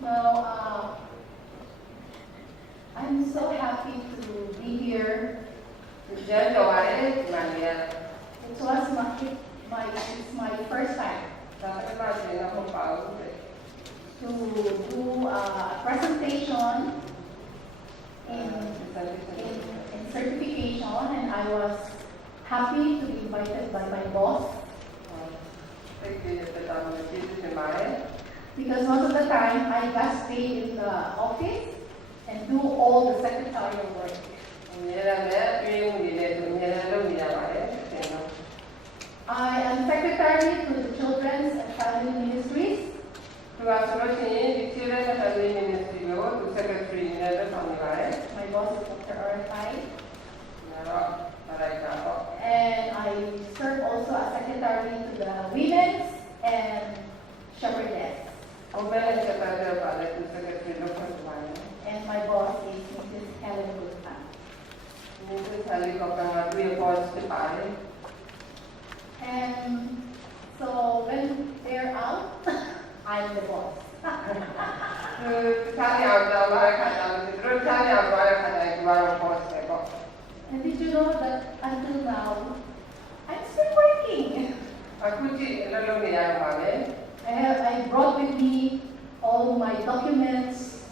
Well, I'm so happy to be here. It was it's my first time to do a presentation in certification, and I was happy to be invited by my boss. Because most of the time I just stay in the office and do all the secretarial work. I am secretary to the Children's and Family Ministries. My boss is Dr. Aratai. And I serve also as secretary to the Women's and Shepherdess. And my boss is Mrs. Helen Guzman. And so when they're out, I'm the boss. And did you know that until now, I'm still working? I brought with me all my documents,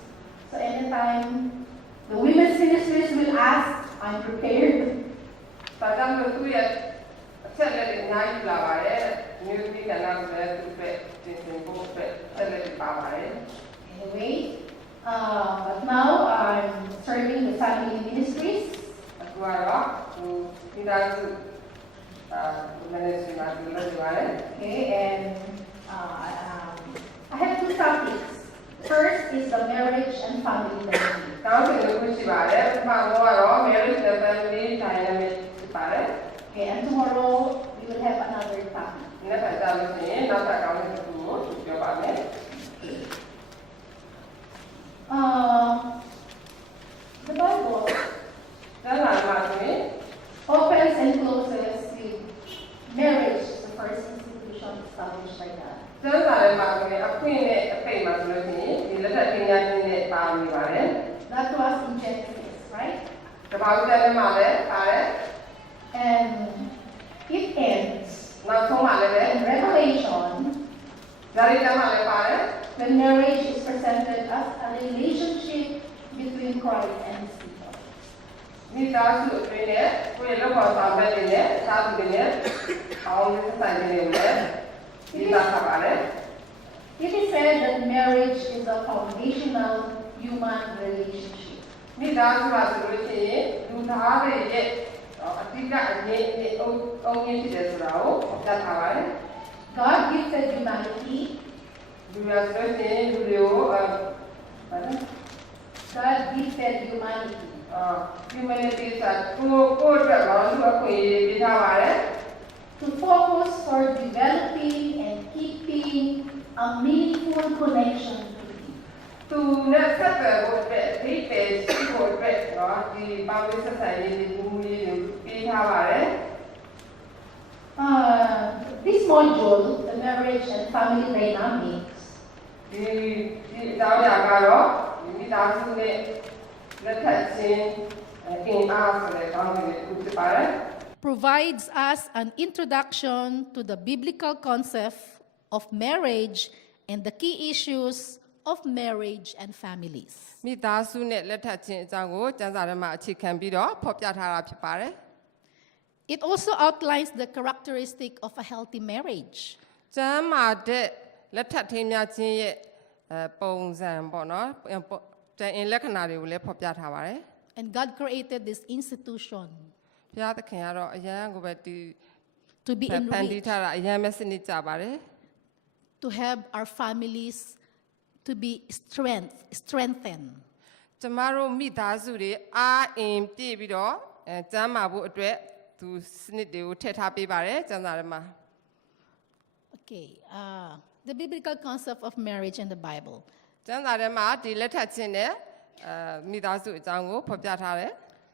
so anytime the women's ministries will ask, I'm prepared. Anyway, but now I'm serving the family ministries. Okay, and I have two topics. First is the marriage and family dynamic. Okay, and tomorrow we will have another topic. The Bible opens and closes with marriage, the first institution established by God. That was in Genesis, right? And it ends in Revelation when marriage is presented as a relationship between Christ and His people. It is said that marriage is a foundational human relationship. God gifted humanity. God gifted humanity. To focus for developing and keeping a meaningful connection to Him. This module, the marriage and family dynamics, provides us an introduction to the biblical concept of marriage and the key issues of marriage and families. It also outlines the characteristic of a healthy marriage. And God created this institution to be enriched, to have our families to be strengthened. Okay, the biblical concept of marriage in the Bible.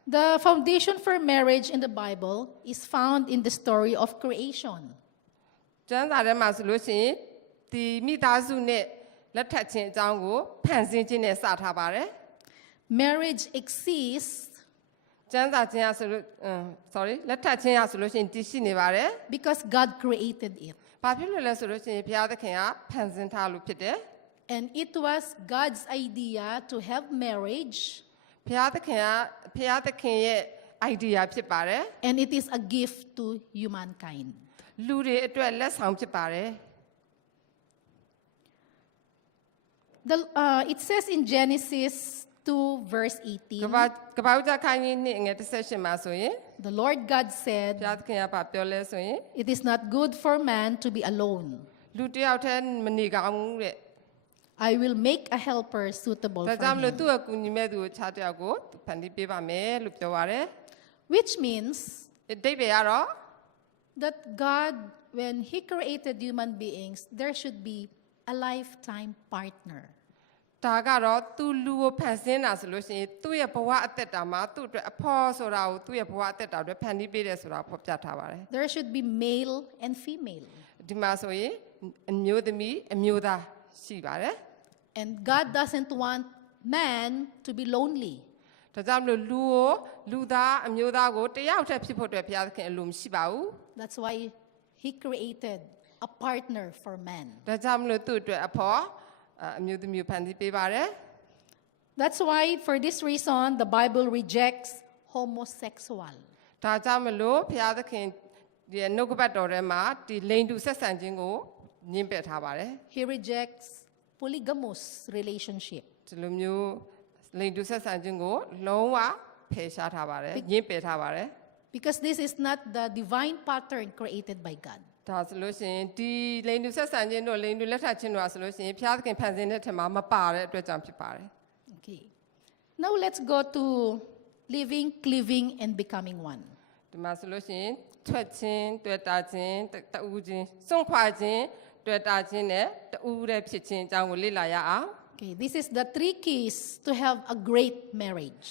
The foundation for marriage in the Bible is found in the story of creation. လက်ထပ်ခြင်းအကြောင်းကိုဖန်ဆင်းခြင်းနဲ့စထားပါတယ် Marriage exists ကျမ်းစာခြင်းရဆိုလို့sorry လက်ထပ်ခြင်းရဆိုလို့ရှိရင်တည်ရှိနေပါတယ် because God created it. ဘာဖြစ်လို့လဲဆိုလို့ရှိရင်ဘုရားသခင်ကဖန်ဆင်းထားလို့ဖြစ်တယ် And it was God's idea to have marriage, ဘုရားသခင်ရဲ့ idea ဖြစ်ပါတယ် and it is a gift to humankind. လူတွေအတွက်လက်ဆောင်ဖြစ်ပါတယ် It says in Genesis 2 verse 18, ကပ္ပဦးကျခိုင်းကြီးနှစ်ငယ်18မှာဆိုရင် the Lord God ဘု said, ရားသခင်ကပြောလဲဆိုရင် "It is not good for man to be alone. လူတစ်ယောက်တည်းမနေကောင်းဘူးတဲ့ I will make a helper suitable ဒါ for ကြောင့်မလို့ him." သူ့အကူညီမဲ့သူကိုခြားတယောက်ကိုဖန်တီးပေးပါမယ်လို့ပြောပါတယ် Which means အတိတ်ပဲကတော့ that God, when He created human beings, there should be a lifetime partner. ဒါကတော့သူလူကိုဖန်ဆင်းတာဆိုလို့ရှိရင်သူ့ရဲ့ဘဝအသက်တာမှာသူ့အတွက်အဖို့ဆိုတာကိုသူ့ရဲ့ဘဝအသက်တာအတွက်ဖန်တီးပေးတယ်ဆိုတာဖော်ပြထားပါတယ် There should be male and female. ဒီမှာဆိုရင်အမျိုးသမီးအမျိုးသားရှိပါတယ် And God doesn't want man to be lonely. ဒါကြောင့်မလို့လူသားအမျိုးသားကိုတယောက်တည်းဖြစ်ဖို့အတွက်ဘုရားသခင်အလိုမရှိပါဘူး That's why He created a partner for man. ဒါကြောင့်မလို့သူ့အတွက်အဖို့အမျိုးသမီးကိုဖန်တီးပေးပါတယ် That's why, for this reason, the Bible rejects homosexual. ဒါကြောင့်မလို့ဘုရားသခင်ဒီနှုတ်ကပတ်တော်ထဲမှာဒီလိင်တူဆက်ဆံခြင်းကိုညှင်းပယ်ထားပါတယ် He rejects polygamous relationship. ဒီလိုမျိုးလိင်တူဆက်ဆံခြင်းကိုလုံးဝဖယ်ရှားထားပါတယ်ညှင်းပယ်ထားပါတယ် Because this is not the divine pattern created by God. ဒါဆိုလို့ရှိရင်ဒီလိင်တူဆက်ဆံခြင်းတို့လိင်တူလက်ထပ်ခြင်းတို့ဆိုလို့ရှိရင်ဘုရားသခင်ဖန်ဆင်းတဲ့ထက်မှာမပါတဲ့အတွက်ကြောင့်ဖြစ်ပါတယ် Okay. Now let's go to living, cleaving, and becoming one. ဒီမှာဆိုလို့ရှိရင်ထွက်ခြင်းတွေ့တာခြင်းတူးခြင်းစွန့်ခွာခြင်းတွေ့တာခြင်းနဲ့တူးတဲ့ဖြစ်ခြင်းအကြောင်းကိုလေ့လာရအောင် Okay, this is the 3 keys to have a great marriage.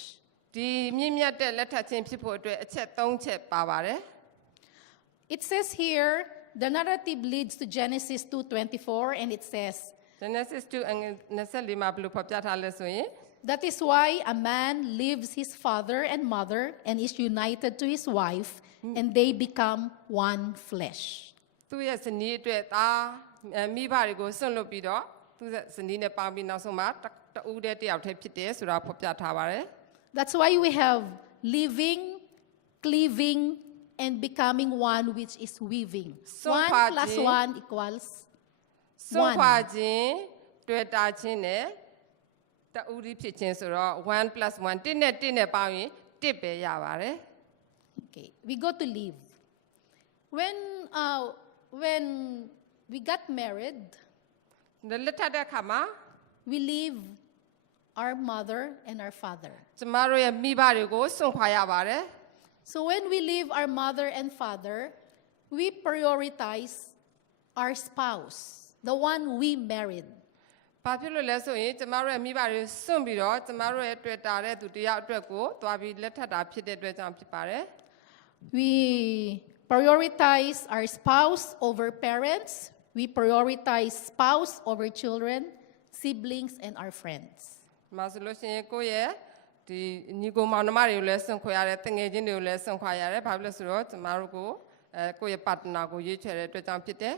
ဒီမြင့်မြတ်တဲ့လက်ထပ်ခြင်းဖြစ်ဖို့အတွက်အချက်3ချက်ပါပါတယ် It says here, the narrative leads to Genesis 2:24, and it says, Genesis 2:24မှာဘယ်လိုဖော်ပြထားလဲဆိုရင် "That is why a man leaves his father and mother and is united to his wife, and they become one flesh." သူ့ရဲ့ဇနီးအတွက်သားမိဘတွေကိုဆွန့်လွတ်ပြီးတော့သူ့ရဲ့ဇနီးနဲ့ပေါင်းပြီးနောက်ဆုံးမှာတူးတဲ့တယောက်တည်းဖြစ်တယ်ဆိုတာဖော်ပြထားပါတယ် That's why we have living, cleaving, and becoming one, which is weaving. So 1 far, plus Jean, 1 equals စွန့်ခွာ 1. ခြင်းတွေ့တာခြင်းနဲ့တူးဖြစ်ခြင်းဆိုတော့1 + 1 1နဲ့1နဲ့ပေါင်းရင်1ပဲရပါတယ် Okay, we go to live. When we got married, လက်ထပ်တဲ့အခါမှာ we leave our mother and our father. ကျမတို့ရဲ့မိဘတွေကိုစွန့်ခွာရပါတယ် So when we leave our mother and father, we prioritize our spouse, the one we married. ဘာဖြစ်လို့လဲဆိုရင်ကျမတို့ရဲ့မိဘတွေစွန့်ပြီးတော့ကျမတို့ရဲ့တွေ့တာတဲ့သူတယောက်အတွက်ကိုတွားပြီးလက်ထပ်တာဖြစ်တဲ့အတွက်ကြောင့်ဖြစ်ပါတယ် We prioritize our spouse over parents. We prioritize spouse over children, siblings, and our friends. မှာဆိုလို့ရှိရင်ကိုယ့်ရဲ့ဒီညီကိုမောင်နှမတွေကိုလည်းစွန့်ခွာရတယ်တငယ်ချင်းတွေကိုလည်းစွန့်ခွာရတယ်ဘာဖြစ်လို့ဆိုတော့ကျမတို့ကိုကိုယ့်ရဲ့ partner ကိုရွေးချယ်တဲ့အတွက်ကြောင့်ဖြစ်တယ်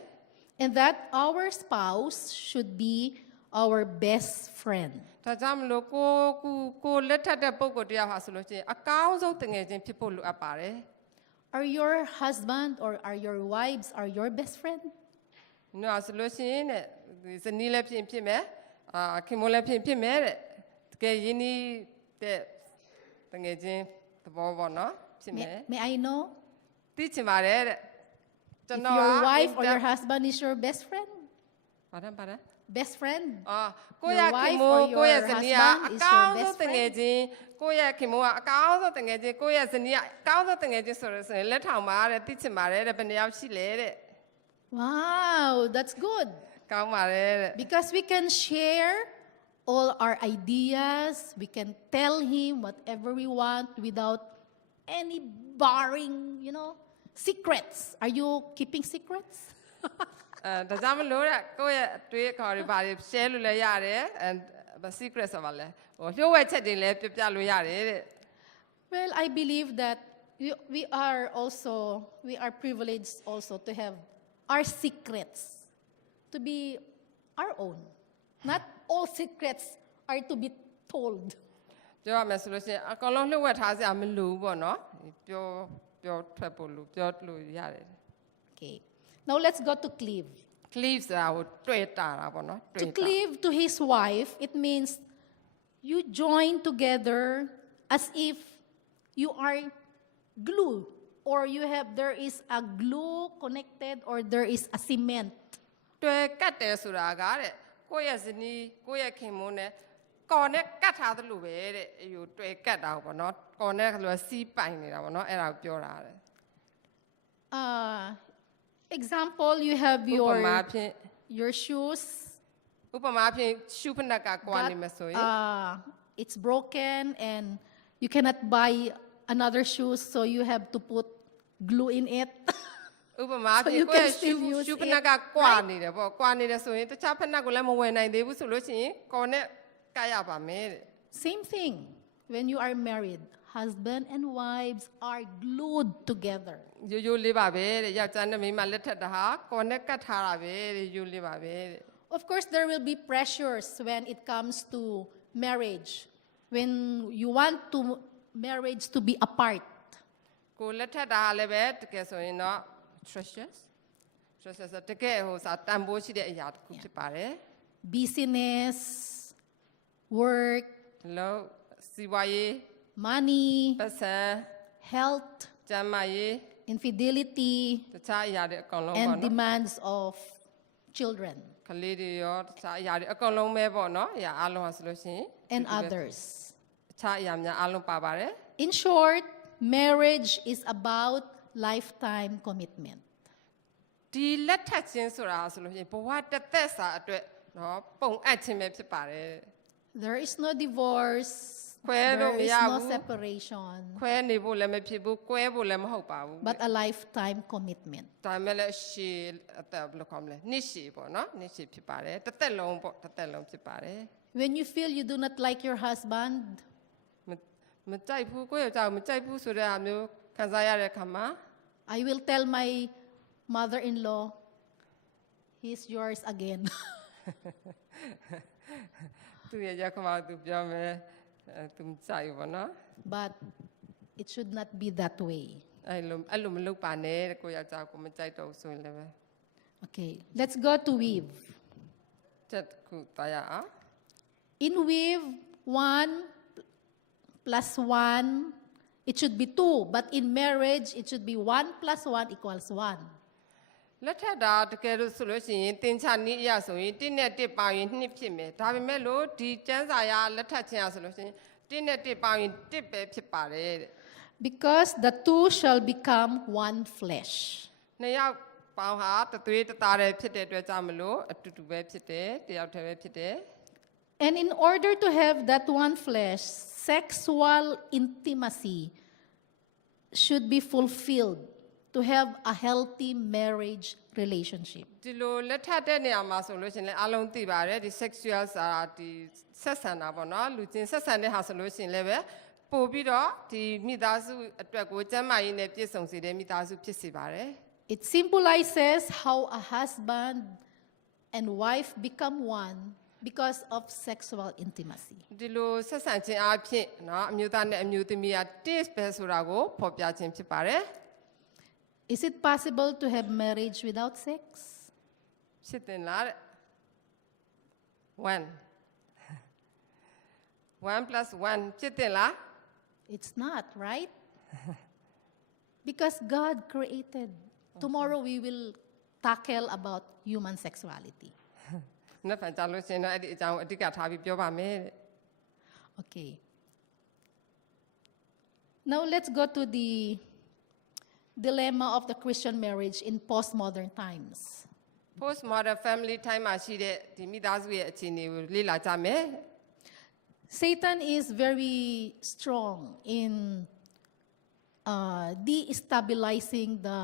And that our spouse should be our best friend. ဒါကြောင့်မလို့ကိုလက်ထပ်တဲ့ပုံကိုတယောက်ဟာဆိုလို့ရှိရင်အကောင်းဆုံးတငယ်ချင်းဖြစ်ဖို့လိုအပ်ပါတယ် Are your husband or are your wives your best friend? နော်ဆိုလို့ရှိရင်တဲ့ဇနီးလည်းဖြစ်မယ်ခင်မလည်းဖြစ်မယ်တဲ့တကယ်ရင်းနှီးတဲ့တငယ်ချင်းသဘောပေါ့နော်ဖြစ်မယ် May I know သိချင်ပါတယ်တဲ့ if your wife or your husband is your best friend? ပါတယ် Best friend? ကိုယ့်ရဲ့ခင်မိုးကိုယ့်ရဲ့ဇနီးကအကောင်းဆုံးတငယ်ချင်းကိုယ့်ရဲ့ခင်မိုးကအကောင်းဆုံးတငယ်ချင်းကိုယ့်ရဲ့ဇနီးကအကောင်းဆုံးတငယ်ချင်းဆိုရင်လက်ထောင်ပါတဲ့သိချင်ပါတယ်တဲ့ဘယ်နှယောက်ရှိလဲတဲ့ Wow, that's good. ကောင်းပါတယ်တဲ့ Because we can share all our ideas, we can tell him whatever we want without any barring, secrets. Are you keeping secrets? ဒါကြောင့်မလို့တဲ့ကိုယ့်ရဲ့အတွေးအခေါ်တွေဘာတွေ share လုပ်လဲရတယ် and secret ဆိုပါလဲဟိုလျှို့ဝှက်ချက်တွေလည်းပြလို့ရတယ်တဲ့ Well, I believe that we are privileged also to have our secrets to be our own. Not all secrets are to be told. ပြောရမယ်ဆိုလို့ရှိရင်အကောင်လုံးလျှို့ဝှက်ထားစရာမလိုဘူးပေါ့နော်ပြောထွက်ဖို့လို့ရတယ် Okay. Now let's go to cleave. cleave ဆိုတာကိုတွေ့တာပေါ့နော် To cleave to his wife, it means you join together as if you are glue, or there is a glue connected, or there is a cement. တွေ့ကတ်တယ်ဆိုတာကတဲ့ကိုယ့်ရဲ့ဇနီးကိုယ့်ရဲ့ခင်မုန်းနဲ့ကော်နဲ့ကတ်ထားသလိုပဲတဲ့ဟိုတွေ့ကတ်တာပေါ့နော်ကော်နဲ့ဆိုစီးပိုင်နေတာပေါ့နော်အဲ့ဒါကိုပြောတာတဲ့ Example, you have ဥပမာဖြင့် your shoes. ဥပမာဖြင့်ရှူးဖနက်ကကွာနေမှာဆိုရင် It's broken and you cannot buy another shoes, so you have to put glue in it. ဥပမာဖြင့်ကိုယ့်ရဲ့ရှူးဖနက်ကကွာနေတယ်ပေါ့ကွာနေတယ်ဆိုရင်တခြားဖနက်ကိုလည်းမဝယ်နိုင်သေးဘူးဆိုလို့ရှိရင်ကော်နဲ့ကတ်ရပါမယ်တဲ့ Same thing when you are married. Husband and wives are glued together. ရိုးလေးပါပဲတဲ့ယောက်ျားနဲ့မိန်းမလက်ထက်တာဟာကော်နဲ့ကတ်ထားတာပဲတဲ့ရိုးလေးပါပဲတဲ့ Of course, there will be pressures when it comes to marriage, when you want marriage to be apart. ကိုလက်ထက်တာလည်းပဲတကယ်ဆိုရင်တော့ treasures တကယ်ဟိုစာတန်ဖိုးရှိတဲ့အရာတစ်ခုဖြစ်ပါတယ် Business, work, လို့စီးပွားရေး money, ပတ်စံ health, ကျန်းမာရေး infidelity, တခြားအရာတွေအကုန်လုံးပေါ့ and နော် demands of children ကလေးတွေရောတခြားအရာတွေအကုန်လုံးပဲပေါ့နော်အရာအလုံးဟာဆိုလို့ရှိရင် and others. တခြားအရာများအလုံးပါပါတယ် In short, marriage is about lifetime commitment. ဒီလက်ထက်ချင်းဆိုတာဆိုလို့ရှိရင်ဘဝတစ်သက်စာအတွက်နော်ပုံအပ်ခြင်းပဲဖြစ်ပါတယ် There is no divorce. Kwero There is no miyabu. separation, ခွဲနေဖို့လည်းမဖြစ်ဘူးကွဲဖို့လည်းမဟုတ်ပါဘူး but a lifetime commitment. ဒါမဲ့လည်းရှည်အသက်ဘယ်လိုခေါ်မလဲနှစ်ရှည်ပေါ့နော်နှစ်ရှည်ဖြစ်ပါတယ်တစ်သက်လုံးပေါ့တစ်သက်လုံးဖြစ်ပါတယ် When you feel you do not like your husband, မကြိုက်ဘူးကိုယ့်ရဲ့ကြောင့်မကြိုက်ဘူးဆိုတဲ့အမျိုးခံစားရတဲ့အခါမှာ I will tell my mother-in-law, he's yours again. သူရဲ့ရက်ခမသူပြောမယ်သူမကြိုက်ဘူးပေါ့နော် But it should not be that way. အဲ့လိုမလုပ်ပါနဲ့တဲ့ကိုယ့်ရဲ့ကြောင့်ကိုမကြိုက်တော့ဘူးဆိုရင်လည်းပဲ Okay, let's go to weave. ချက်တစ်ခုသွားရအောင် In weave, 1 plus 1, it should be 2. But in marriage, it should be 1 plus 1 equals 1. လက်ထက်တာတကယ်လို့ဆိုလို့ရှိရင်တင်ချနည်းအရဆိုရင်1နဲ့1ပေါင်းရင်2ဖြစ်မယ်ဒါပေမဲ့လို့ဒီကျမ်းစာရလက်ထက်ချင်းရဆိုလို့ရှိရင်1နဲ့1ပေါင်းရင်1ပဲဖြစ်ပါတယ်တဲ့ Because the two shall become one flesh. နှစ်ယောက်ပေါင်းဟာတသွေးတသားတည်းဖြစ်တဲ့အတွက်ကြောင့်မလို့အတူတူပဲဖြစ်တယ်တယောက်တည်းပဲဖြစ်တယ် And in order to have that one flesh, sexual intimacy should be fulfilled to have a healthy marriage relationship. ဒီလိုလက်ထက်တဲ့နေရာမှာဆိုလို့ရှိရင်လည်းအလုံးသိပါတယ်ဒီ sexual ဆိုတာဒီဆက်ဆံတာပေါ့နော်လူချင်းဆက်ဆံတဲ့ဟာဆိုလို့ရှိရင်လည်းပဲပို့ပြီးတော့ဒီမိသားစုအတွက်ကိုကျန်းမာရေးနဲ့ပြည့်စုံစေတဲ့မိသားစုဖြစ်စေပါတယ် It symbolizes how a husband and wife become one because of sexual intimacy. ဒီလိုဆက်ဆံခြင်းအဖြစ်နော်အမျိုးသားနဲ့အမျိုးသမီးက taste ပဲဆိုတာကိုဖော်ပြခြင်းဖြစ်ပါတယ် Is it possible to have marriage without sex? ဖြစ်တင်လားတဲ့1 1 plus 1ဖြစ်တင်လား It's not, right? Because God created. Tomorrow we will tackle about human sexuality. နှစ်ဖန်ကြာလို့ရှိရင်တော့အဲ့ဒီအကြောင်းအဓိကထားပြီးပြောပါမယ်တဲ့ Okay. Now let's go to the dilemma of the Christian marriage in postmodern times. postmodern family time မှာရှိတဲ့ဒီမိသားစုရဲ့အခြေအနေကိုလေ့လာကြမယ် Satan is very strong in destabilizing the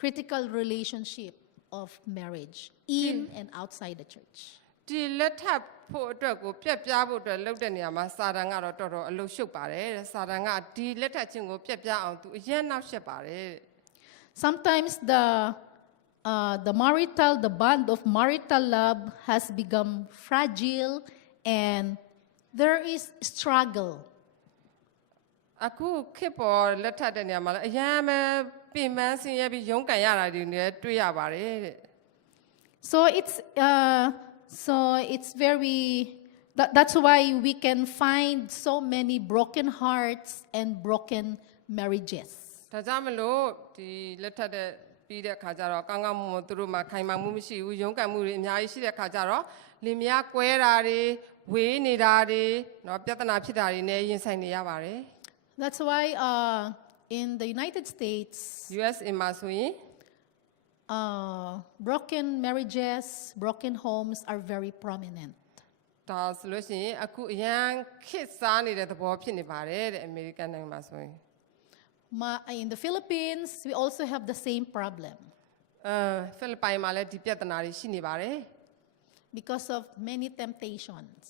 critical relationship of marriage in and outside the church. ဒီလက်ထပ်ဖို့အတွက်ကိုပြက်ပြားဖို့အတွက်လုပ်တဲ့နေရာမှာစာတန်ကတော့တော်တော်အလုပ်ရှုပ်ပါတယ်တဲ့စာတန်ကဒီလက်ထပ်ခြင်းကိုပြက်ပြားအောင်သူအရင်နောက်ရှက်ပါတယ်တဲ့ Sometimes the bond of marital love has become fragile and there is struggle. အခုခေတ်ပေါ်လက်ထပ်တဲ့နေရာမှာလည်းအရင်ပဲပြင်ပန်းဆင်းရဲပြီးရုန်းကန်ရတာတွေနဲ့တွေ့ရပါတယ်တဲ့ So it's very that's why we can find so many broken hearts and broken marriages. ဒါကြောင့်မလို့ဒီလက်ထပ်တဲ့ပြီးတဲ့ခါကျတော့ကောင်းကောင်းမွန်မွန်သူတို့မှာခိုင်မာမှုမရှိဘူးရုန်းကန်မှုတွေအများကြီးရှိတဲ့ခါကျတော့လင်မယားကွဲတာတွေဝေးနေတာတွေเนาะပြဿနာဖြစ်တာတွေနဲ့ရင်ဆိုင်နေရပါတယ် That's why in the United States USA မှာဆိုရင် broken marriages, broken homes are very prominent. ဒါဆိုလို့ရှိရင်အခုအရန်ခေတ်စားနေတဲ့သဘောဖြစ်နေပါတယ်တဲ့အမေရိကန်နိုင်ငံမှာဆိုရင် In the Philippines, we also have the same problem ဖိလစ်ပိုင်မှာလည်းဒီပြဿနာတွေရှိနေပါတယ် because of many temptations.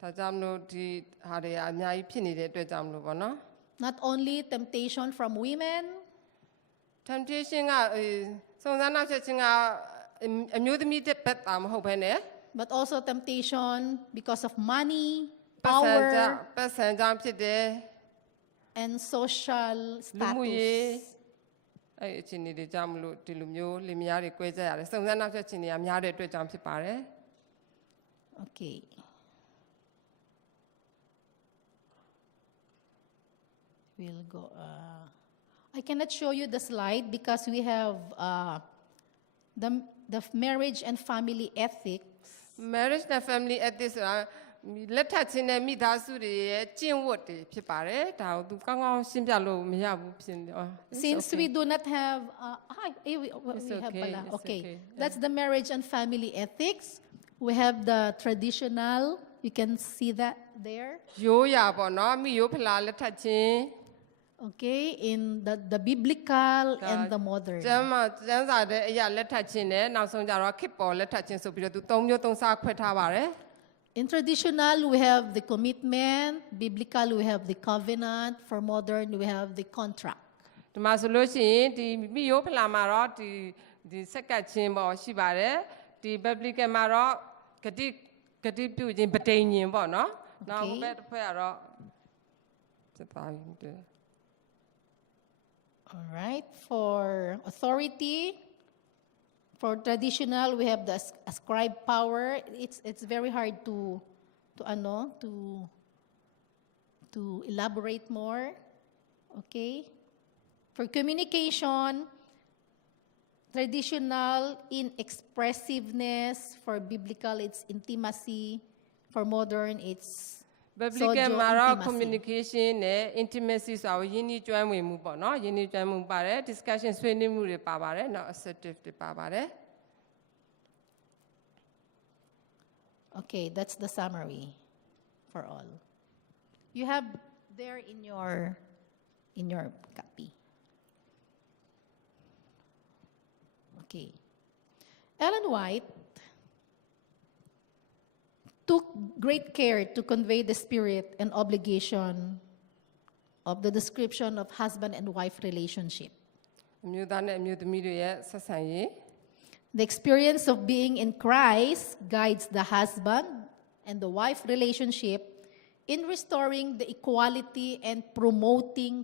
ဒါကြောင့်မလို့ဒီဟာတွေအများကြီးဖြစ်နေတဲ့အတွက်ကြောင့်မလို့ပေါ့နော် Not only temptation from women, temptation ကစုံစမ်းနောက်ဆက်ခြင်းကအမျိုးသမီးတဲ့ဘက်တာမဟုတ်ဘဲနဲ့ but also temptation because of money, ပတ်စံ power, ကြောင့်ဖြစ်တယ် and social လူမှုရေး status. အဲ့အချင်းတွေကြောင့်မလို့ဒီလိုမျိုးလင်မယားတွေ꿰ကြရတယ်စုံစမ်းနောက်ဆက်ခြင်းတွေကများတဲ့အတွက်ကြောင့်ဖြစ်ပါတယ် Okay. We'll go. I cannot show you the slide because we have the marriage and family ethics. marriage နဲ့ family ethics ဆိုတာလက်ထပ်ခြင်းနဲ့မိသားစုတွေရဲ့ကျင့်ဝတ်တွေဖြစ်ပါတယ်ဒါကိုသူကောင်းကောင်းရှင်းပြလို့မရဘူးဖြစ်နေ Since we do not have, we have okay, pala. it's Okay, okay. that's the marriage and family ethics. We have the traditional. You can see that there. ရိုးရာပေါ့နော်မိရိုးဖလာလက်ထပ်ခြင်း Okay, in the biblical and the modern. ကျမ်းစာတဲ့အရာလက်ထပ်ခြင်းနဲ့နောက်ဆုံးကြတော့ခေတ်ပေါ်လက်ထပ်ခြင်းဆိုပြီးတော့သူ၃မျိုး၃စားခွဲထားပါတယ် In traditional, we have the commitment. Biblical, we have the covenant. For modern, we have the contract. ဒီမှာဆိုလို့ရှိရင်ဒီမိရိုးဖလာမှာတော့ဒီစက္ကပ်ချင်းပေါ့ရှိပါတယ်ဒီ biblical မှာတော့ဂတိပြုခြင်းပဋိညာဉ်ပေါ့နော်နောက်ဘက်တစ်ဖက်ကတော့စစ်သားပြီး All right. For authority, for traditional, we have the ascribed power. It's very hard to elaborate more. Okay. For communication, traditional in expressiveness. For biblical, it's intimacy. For modern, it's biblical မှာတော့ communication နဲ့ intimacy ဆိုတာကိုယဉ်ကျေးကျွမ်းဝင်မှုပေါ့နော်ယဉ်ကျေးကျွမ်းမှုပါတယ် discussion ဆွေးနွေးမှုတွေပါပါတယ်နောက် assertive တွေပါပါတယ် Okay, that's the summary for all. You have there in your copy. Okay. Ellen White took great care to convey the spirit and obligation of the description of husband and wife relationship. အမျိုးသားနဲ့အမျိုးသမီးတွေရဲ့ဆက်ဆံရေး The experience of being in Christ guides the husband and the wife relationship in restoring the equality and promoting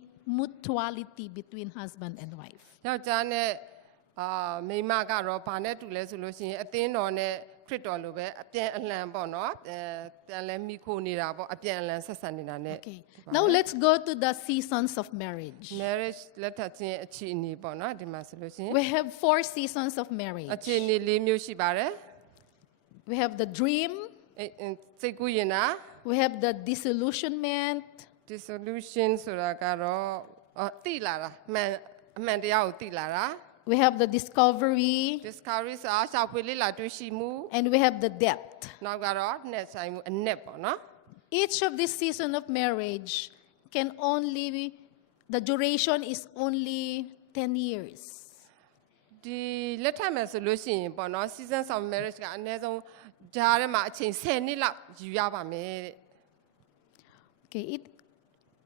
mutuality between husband and wife. ယောက်ျားနဲ့မိန်းမကတော့ဘာနဲ့တူလဲဆိုလို့ရှိရင်အသင်းတော်နဲ့ခရစ်တော်လိုပဲအပြန်အလှန်ပေါ့နော်ပြန်လဲမိခိုနေတာပေါ့အပြန်အလှန်ဆက်ဆံနေတာနဲ့ Okay. Now let's go to the seasons of marriage. marriage လက်ထပ်ခြင်းအခြေအနေပေါ့နော်ဒီမှာဆိုလို့ရှိရင် We have 4 seasons of marriage. အခြေအနေ၄မျိုးရှိပါတယ် We have the dream, စိတ်ကူးရင်တာ we have the disillusionment, dissolution ဆိုတာကတော့တိလာတာအမှန်တရားကိုတိလာတာ we have the discovery, discovery ဆိုတာရှာဖွေလေ့လာတွေ့ရှိမှု and we have the depth. နောက်ကတော့နဲ့ဆိုင်မှုအနက်ပေါ့နော် Each of this season of marriage can only be, the duration is only 10 years. ဒီလက်ထပ်မယ်ဆိုလို့ရှိရင်ပေါ့နော် seasons of marriage ကအနည်းဆုံးဂျားထဲမှာအချိန်10နှစ်လောက်ယူရပါမယ်တဲ့ Okay,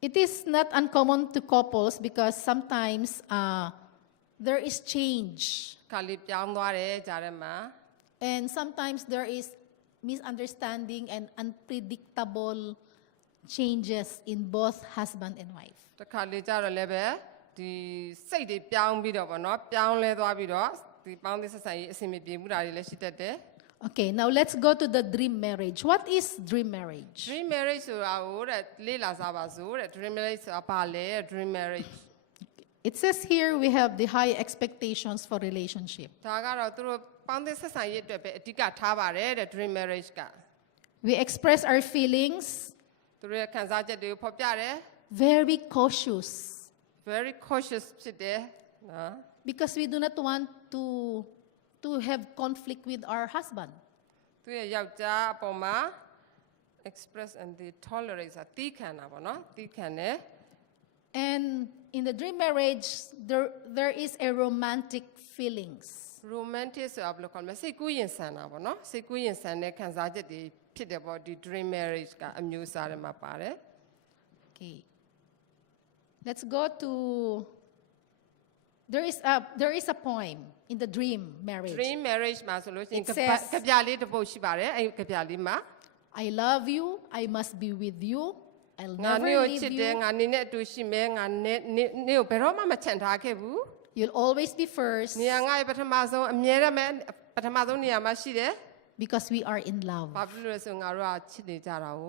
it is not uncommon to couples because sometimes there is change ခါလေးပြောင်းသွားတယ်ဂျားထဲမှာ and sometimes there is misunderstanding and unpredictable changes in both husband and wife. တခါလေးကြတော့လည်းပဲဒီစိတ်တွေပြောင်းပြီးတော့ပေါ့နော်ပြောင်းလဲသွားပြီးတော့ဒီပေါင်းသစ်ဆက်ဆံရေးအဆင်မပြေမှုတာတွေလည်းရှိတတ်တယ် Okay, now let's go to the dream marriage. What is dream marriage? dream marriage ဆိုတာကိုတဲ့လေးလာစားပါစို့တဲ့ dream marriage ဆိုတာဘာလဲ dream marriage It says here we have the high expectations for relationship. ဒါကတော့သူတို့ပေါင်းသစ်ဆက်ဆံရေးအတွက်ပဲအဓိကထားပါတယ်တဲ့ dream marriage က We express our feelings သူတို့ရဲ့ခံစားချက်တွေကိုဖော်ပြတယ် very cautious very cautious ဖြစ်တယ်နော် because we do not want to have conflict with our husband. သူရဲ့ယောက်ျားအပေါ်မှာ express and they tolerate ဆိုတာတီးခံတာပေါ့နော်တီးခံတယ် And in the dream marriage, there is a romantic feelings. romantic ဆိုတာဘယ်လိုခေါ်မလဲစိတ်ကူးရင်ဆန်တာပေါ့နော်စိတ်ကူးရင်ဆန်တဲ့ခံစားချက်တွေဖြစ်တယ်ပေါ့ဒီ dream marriage ကအမျိုးအစားတွေမှာပါတယ် Okay. Let's go to. There is a poem in the dream marriage. dream marriage မှာဆိုလို့ရှိရင် It says- ကပြလေးတစ်ပုဒ်ရှိပါတယ်အဲ့ကပြလေးမှာ I love you. I must be with you. I'll ငါ never နေ့ကို leave ချစ်တယ် you. ငါနေနဲ့အတူရှိမယ်ငါနေ့ကိုဘယ်တော့မှမချန်ထားခဲ့ဘူး You'll always be first နေရာငါ့ရဲ့ပထမဆုံးအမြဲတမ်းပထမဆုံးနေရာမှာရှိတယ် because we are in love. ဘာဖြစ်လို့လဲဆိုငါတို့ကချစ်နေကြတာ哦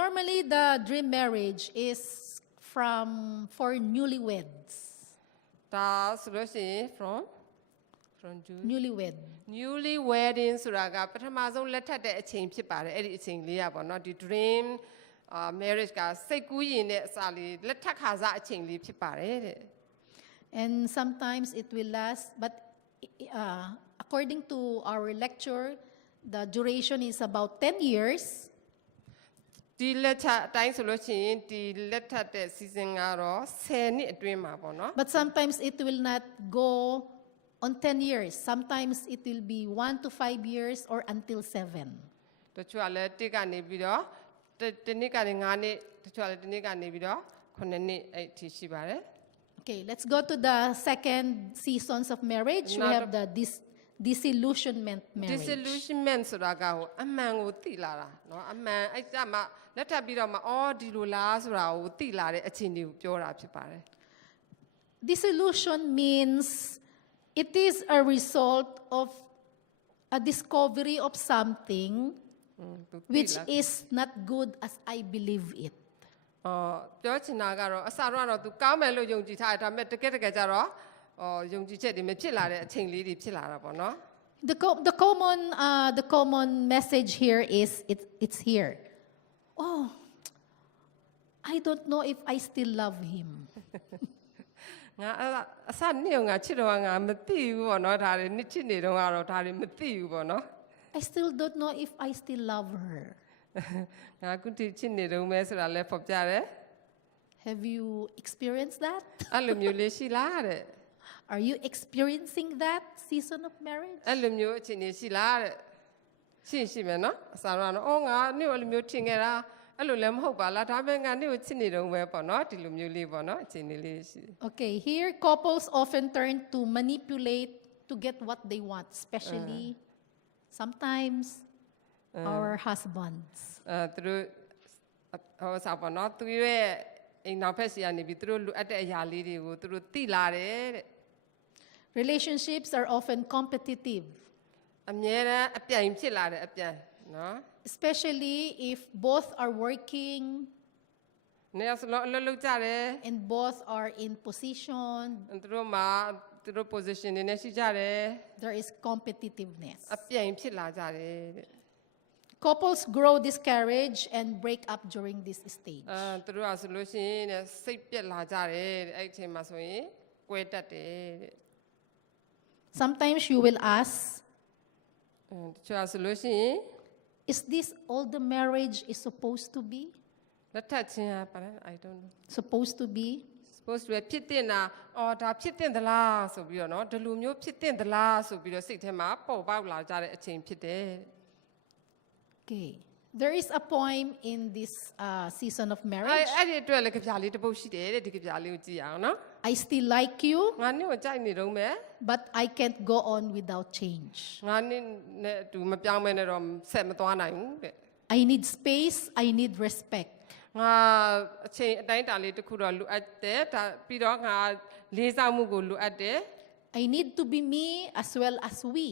Normally, the dream marriage is for newlyweds. ဒါဆိုလို့ရှိရင် from June Newlywed. newly wedding ဆိုတာကပထမဆုံးလက်ထပ်တဲ့အချိန်ဖြစ်ပါတယ်အဲ့ဒီအချိန်လေးอ่ะပေါ့เนาะဒီ dream marriage ကစိတ်ကူးရင်တဲ့အစာလေးလက်ထပ်ခါစားအချိန်လေးဖြစ်ပါတယ်တဲ့ And sometimes it will last, but according to our lecture, the duration is about 10 years. ဒီလက်ထပ်အတိုင်းဆိုလို့ရှိရင်ဒီလက်ထပ်တဲ့ season ကတော့10နှစ်အတွင်းမှာပေါ့เนาะ But sometimes it will not go on 10 years. Sometimes it will be 1 to 5 years or until 7. တချို့ကလည်းတစ်ကနေပြီးတော့တစ်နှစ်ကနေ9နှစ်တချို့ကလည်းတစ်နှစ်ကနေပြီးတော့9နှစ်အဲ့အထိရှိပါတယ် Okay, let's go to the second seasons of marriage. We have the disillusionment marriage. disillusionment ဆိုတာကဟိုအမှန်ကိုသိလာတာเนาะအမှန်အဲ့ကြမှာလက်ထပ်ပြီးတော့မှအော်ဒီလိုလားဆိုတာကိုသိလာတဲ့အချိန်တွေကိုပြောတာဖြစ်ပါတယ် Disillusion means it is a result of a discovery of something သူ which သိလာ is not good as I believe it. ပြောချင်တာကတော့အစတော့သူကောင်းမယ်လို့ယုံကြည်ထားတယ်ဒါပေမဲ့တကယ်ကြတော့ယုံကြည်ချက်တွေမဖြစ်လာတဲ့အချိန်လေးတွေဖြစ်လာတာပေါ့နော် The common message here is it's here. Oh, I don't know if I still love him. ငါအစနေ့ကငါချစ်တော့ငါမသိဘူးပေါ့နော်ဒါတွေနှစ်ချစ်နေတော့ကတော့ဒါတွေမသိဘူးပေါ့နော် I still don't know if I still love her. ငါကုတီချစ်နေတော့မဲဆိုတာလည်းဖော်ပြတယ် Have you experienced that? အဲ့လိုမျိုးလေးရှိလားတဲ့ Are you experiencing that season of marriage? အဲ့လိုမျိုးအချိန်ကြီးရှိလားတဲ့ရှိမယ်နော်အစတော့အော်ငါနေ့အဲ့လိုမျိုးထင်ခဲ့တာအဲ့လိုလည်းမဟုတ်ပါလားဒါပေမဲ့ငါနေ့ကိုချစ်နေတော့ပဲပေါ့နော်ဒီလိုမျိုးလေးပေါ့နော်အချိန်လေးရှိ Okay, here couples often turn to manipulate to get what they want, especially sometimes our husbands. သူတို့ဟိုစားပေါ့နော်သူရဲ့အိမ်နောက်ဖက်စီကနေပြီးသူတို့လိုအပ်တဲ့အရာလေးတွေကိုသူတို့သိလာတယ်တဲ့ Relationships are often competitive, အမြဲတမ်းအပြိုင်ဖြစ်လာတဲ့အပြိုင်နော် especially if both are working နေရာစလို့အလုပ်လုပ်ကြတယ် and both are in position. သူတို့မှာသူတို့ position တွေနဲ့ရှိကြတယ် There is competitiveness. အပြိုင်ဖြစ်လာကြတယ်တဲ့ Couples grow discouraged and break up during this stage. သူတို့ကဆိုလို့ရှိရင်တဲ့စိတ်ပြက်လာကြတယ်တဲ့အဲ့ဒီအချိန်မှာဆိုရင်ကွဲတတ်တယ်တဲ့ Sometimes you will ask, တချို့ကဆိုလို့ရှိရင် is this all the marriage is supposed to be? လက်ထပ်ချင်းပါလဲ I don't know Supposed to be? post ပဲဖြစ်တင်တာအော်ဒါဖြစ်တင်သလားဆိုပြီးတော့เนาะဒီလိုမျိုးဖြစ်တင်သလားဆိုပြီးတော့စိတ်ထဲမှာပေါ်ပေါက်လာကြတဲ့အချိန်ဖြစ်တယ် Okay. There is a poem in this season of အဲ့ marriage. အဲ့ဒီအတွက်လည်းကြပြလေးတစ်ပုဒ်ရှိတယ်တဲ့ဒီကြပြလေးကိုကြည့်အောင်เนาะ I still like you, ငါနင့်ကိုကြိုက်နေတော့မယ် but I can't go on without change. ငါနင့်နဲ့အတူမပြောင်းမဲနဲ့တော့ဆက်မသွားနိုင်ဘူးတဲ့ I need space, I need respect. ငါအချိန်အတိုင်းအတာလေးတစ်ခုတော့လိုအပ်တယ်ဒါပြီးတော့ငါလေးစားမှုကိုလိုအပ်တယ် I need to be me as well as we.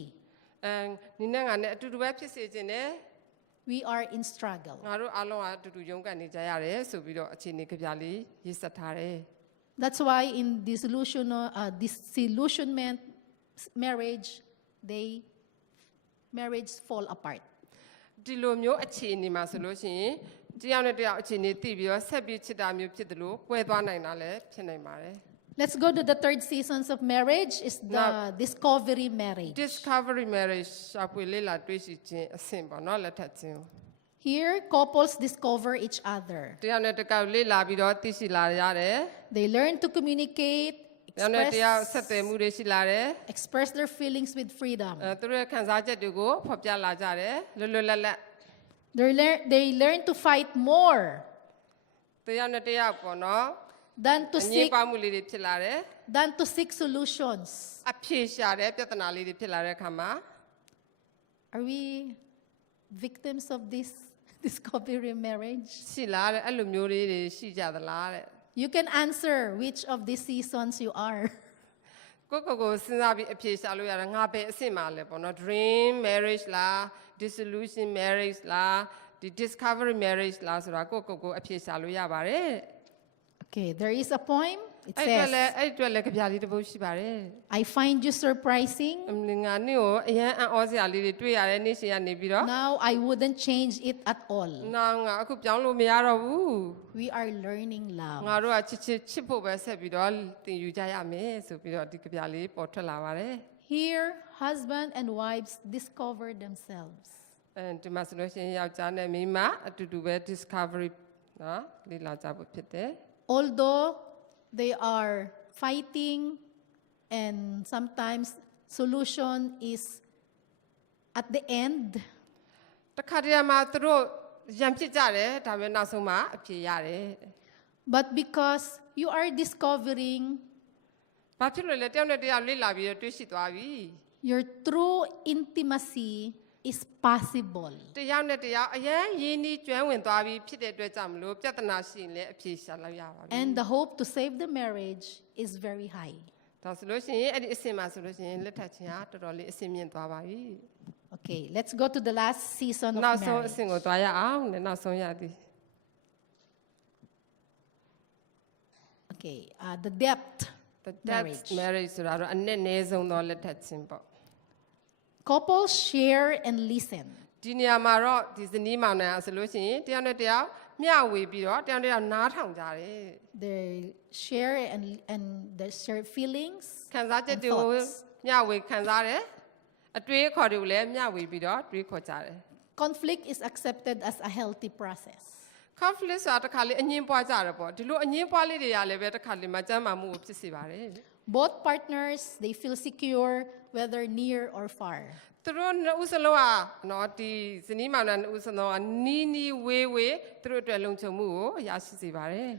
နင်းနဲ့ငါနဲ့အတူတူပဲဖြစ်စေခြင်းနဲ့ We are in struggle. ငါတို့အားလုံးကအတူတူရုန်းကန်နေကြရတယ်ဆိုပြီးတော့အခြေအနေကြပြလေးရေးဆက်ထားတယ် That's why in disillusionment marriage, marriage fall apart. ဒီလိုမျိုးအခြေအနေမှာဆိုလို့ရှိရင်တယောက်နဲ့တယောက်အခြေအနေသိပြီးတော့ဆက်ပြီးချစ်တာမျိုးဖြစ်တယ်လို့ကွဲသွားနိုင်တာလည်းဖြစ်နိုင်ပါတယ် Let's go to the third seasons of marriage. Is the discovery marriage. discovery marriage ရှာဖွေလေ့လာတွေ့ရှိခြင်းအဆင့်ပေါ့နော်လက်ထပ်ခြင်း Here, couples discover each other. တယောက်နဲ့တစ်ယောက်လေ့လာပြီးတော့သိရှိလာရတယ် They learn to communicate, တယောက်နဲ့တစ်ယောက်ဆက်သွယ်မှုတွေရှိလာတယ် express their feelings with freedom. သူတို့ရဲ့ခံစားချက်တွေကိုဖော်ပြလာကြတယ်လွတ်လွတ်လပ်လပ် They learn to fight more တယောက်နဲ့တစ်ယောက်ပေါ့နော် than to အငြင်း seek ပွားမှုလေးတွေဖြစ်လာတယ် solutions. အဖြေရှာတဲ့ပြဿနာလေးတွေဖြစ်လာတဲ့အခါမှာ Are we victims of this discovery marriage? ရှိလားတဲ့အဲ့လိုမျိုးလေးတွေရှိကြသလားတဲ့ You can answer which of these seasons you are. ကိုစဉ်းစားပြီးအဖြေရှာလို့ရတယ်ငါပဲအဆင့်မှာလဲပေါ့နော် dream marriage လား disillusion marriage လားဒီ discovery marriage လားဆိုတာကိုအဖြေရှာလို့ရပါတယ် Okay, there is a poem. It အဲ့အတွက်လဲ says, အဲ့အတွက်လဲကြပြလေးတစ်ပုဒ်ရှိပါတယ် I find you surprising. ငါနေ့ကိုအရန်အံ့ဩစရာလေးတွေတွေ့ရတယ်နေ့ရှင်ကနေပြီးတော့ Now I wouldn't change it at all. နောက်ငါအခုပြောင်းလို့မရတော့ဘူး We are learning love. ငါတို့ကချစ်ဖို့ပဲဆက်ပြီးတော့သင်ယူကြရမယ်ဆိုပြီးတော့ဒီကြပြလေးပေါ်ထွက်လာပါတယ် Here, husband and wives discover themselves. ဒီမှာဆိုလို့ရှိရင်ယောက်ျားနဲ့မိန်းမအတူတူပဲ discovery နော်လေ့လာကြဖို့ဖြစ်တယ် Although they are fighting and sometimes solution is at the end, တခါတည်းမှာသူတို့ရံဖြစ်ကြတယ်ဒါပေမဲ့နောက်ဆုံးမှာအဖြေရတယ် but because you are discovering ဘာဖြစ်လို့လဲတယောက်နဲ့တယောက်လေ့လာပြီးတော့တွေ့ရှိသွားပြီ your true intimacy is possible. တယောက်နဲ့တယောက်အရန်ရင်းနှီးကျွမ်းဝင်သွားပြီးဖြစ်တဲ့အတွက်ကြောင့်မလို့ပြဿနာရှိရင်လည်းအဖြေရှာလို့ရပါပြီ And the hope to save the marriage is very high. ဒါဆိုလို့ရှိရင်အဲ့ဒီအဆင့်မှာဆိုလို့ရှိရင်လက်ထပ်ခြင်းဟာတော်တော်လေးအဆင့်မြင့်သွားပါပြီ Okay, let's go to the last season of နောက်ဆုံးအ marriage. ဆင့်ကိုသွားရအောင်နဲ့နောက်ဆုံးရသည် Okay, the depth the depth marriage ဆိုတာတော့အနည်းနည်းဆုံးသောလက်ထပ်ခြင်းပေါ့ Couples share and listen. ဒီနေရာမှာတော့ဒီဇနီးမောင်နှံအဆိုလို့ရှိရင်တယောက်နဲ့တယောက်မျှဝေပြီးတော့တယောက်နဲ့တယောက်နားထောင်ကြတယ် They share and they share feelings ခံစားချက် and တွေကို thoughts. မျှဝေခံစားတယ်အတွေးခေါ်တွေကိုလည်းမျှဝေပြီးတော့တွေးခေါ်ကြတယ် Conflict is accepted as a healthy process. conflict ဆိုတာတစ်ခါလေးအငြင်းပွားကြတယ်ပေါ့ဒီလိုအငြင်းပွားလေးတွေကလည်းပဲတစ်ခါလေးမှကျမ်းမာမှုကိုဖြစ်စေပါတယ် Both partners, they feel secure whether near or far. သူတို့နှစ်ဦးစလုံးကနော်ဒီဇနီးမောင်နှံနှစ်ဦးစလုံးကနီးနီးဝေးဝေးသူတို့အတွက်လုံခြုံမှုကိုရရှိစေပါတယ်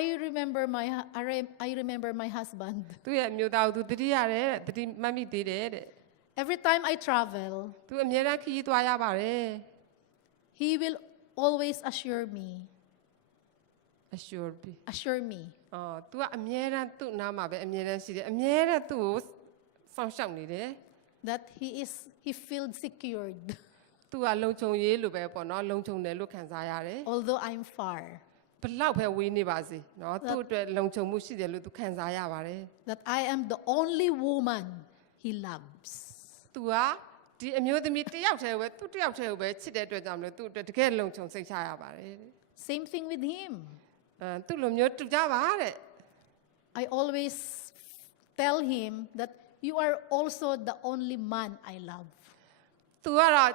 I remember my husband. သူရဲ့အမျိုးသားကိုသူတတိရတယ်တဲ့တတိမှတ်မိသေးတယ်တဲ့ Every time I travel, သူအမြဲတမ်းခရီးသွားရပါတယ် he will always assure me. assure me သူကအမြဲတမ်းသူ့နားမှာပဲအမြဲတမ်းရှိတယ်အမြဲတမ်းသူ့ကိုစောင့်ရှောက်နေတယ် That he feels secured. သူကလုံခြုံရေးလိုပဲပေါ့နော်လုံခြုံတယ်လို့ခံစားရတယ် Although I'm far. ဘလောက်ပဲဝေးနေပါစေနော်သူ့အတွက်လုံခြုံမှုရှိတယ်လို့သူခံစားရပါတယ် That I am the only woman he loves. သူကဒီအမျိုးသမီးတစ်ယောက်တည်းပဲသူတစ်ယောက်တည်းကိုပဲချစ်တဲ့အတွက်ကြောင့်မလို့သူ့အတွက်တကယ်လုံခြုံစိတ်ချရပါတယ် Same thing with him. သူ့လိုမျိုးတူကြပါတဲ့ I always tell him that you are also the only man I love. သူကတော့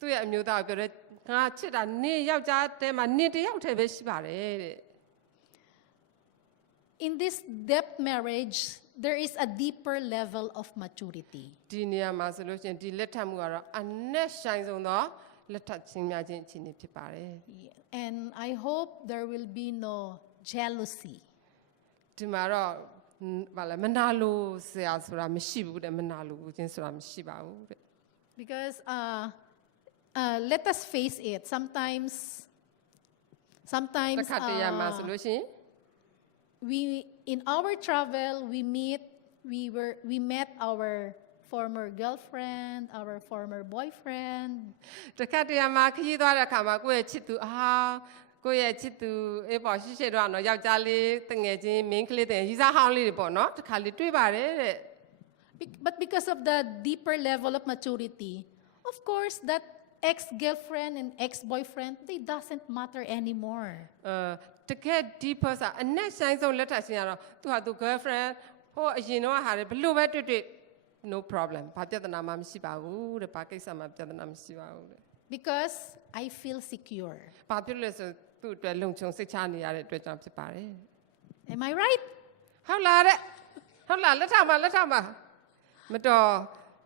သူ့ရဲ့အမျိုးသားကိုပြောတယ်ငါချစ်တာနင်းယောက်ျားတဲမှာနင်းတစ်ယောက်တည်းပဲရှိပါတယ်တဲ့ in this depth marriage, there is a deeper level of maturity. ဒီနေရာမှာဆိုလို့ရှိရင်ဒီလက်ထပ်မှုကတော့အနက်ဆိုင်ဆုံးသောလက်ထပ်ချင်းများခြင်းအခြေအနေဖြစ်ပါတယ် And I hope there will be no jealousy. ဒီမှာတော့ဘာလဲမနာလို့ဆရာဆိုတာမရှိဘူးတဲ့မနာလို့ခြင်းဆိုတာမရှိပါဘူးတဲ့ Because let us face it. Sometimes တစ်ခါတရံမှာဆိုလို့ရှိရင် we in our travel we met our former girlfriend, our former boyfriend. တစ်ခါတရံမှာခရီးသွားတဲ့အခါမှာကိုယ့်ရဲ့ချစ်သူကိုယ့်ရဲ့ချစ်သူအေးပေါ့ရှိတော့နော်ယောက်ျားလေးတငယ်ချင်းမင်းကလေးတငယ်ရီစားဟောင်းလေးတွေပေါ့နော်တစ်ခါလေးတွေ့ပါတယ်တဲ့ But because of the deeper level of maturity, of course, that ex-girlfriend and ex-boyfriend, they doesn't matter anymore. တကယ် deeper ဆိုအနက်ဆိုင်ဆုံးလက်ထပ်ရှင်ကတော့သူဟာသူ girlfriend ဟိုအရင်တော့ဟာတယ်ဘလို့ပဲတွေ့ no problem ဘာပြဿနာမှမရှိပါဘူးတဲ့ဘာကိစ္စမှပြဿနာမရှိပါဘူးတဲ့ Because I feel secure. ဘာဖြစ်လို့လဲဆိုသူ့အတွက်လုံခြုံစိတ်ချနေရတဲ့အတွက်ကြောင့်ဖြစ်ပါတယ် Am I right? ဟုတ်လားတဲ့ဟုတ်လားလက်ထပ်မှာမတော်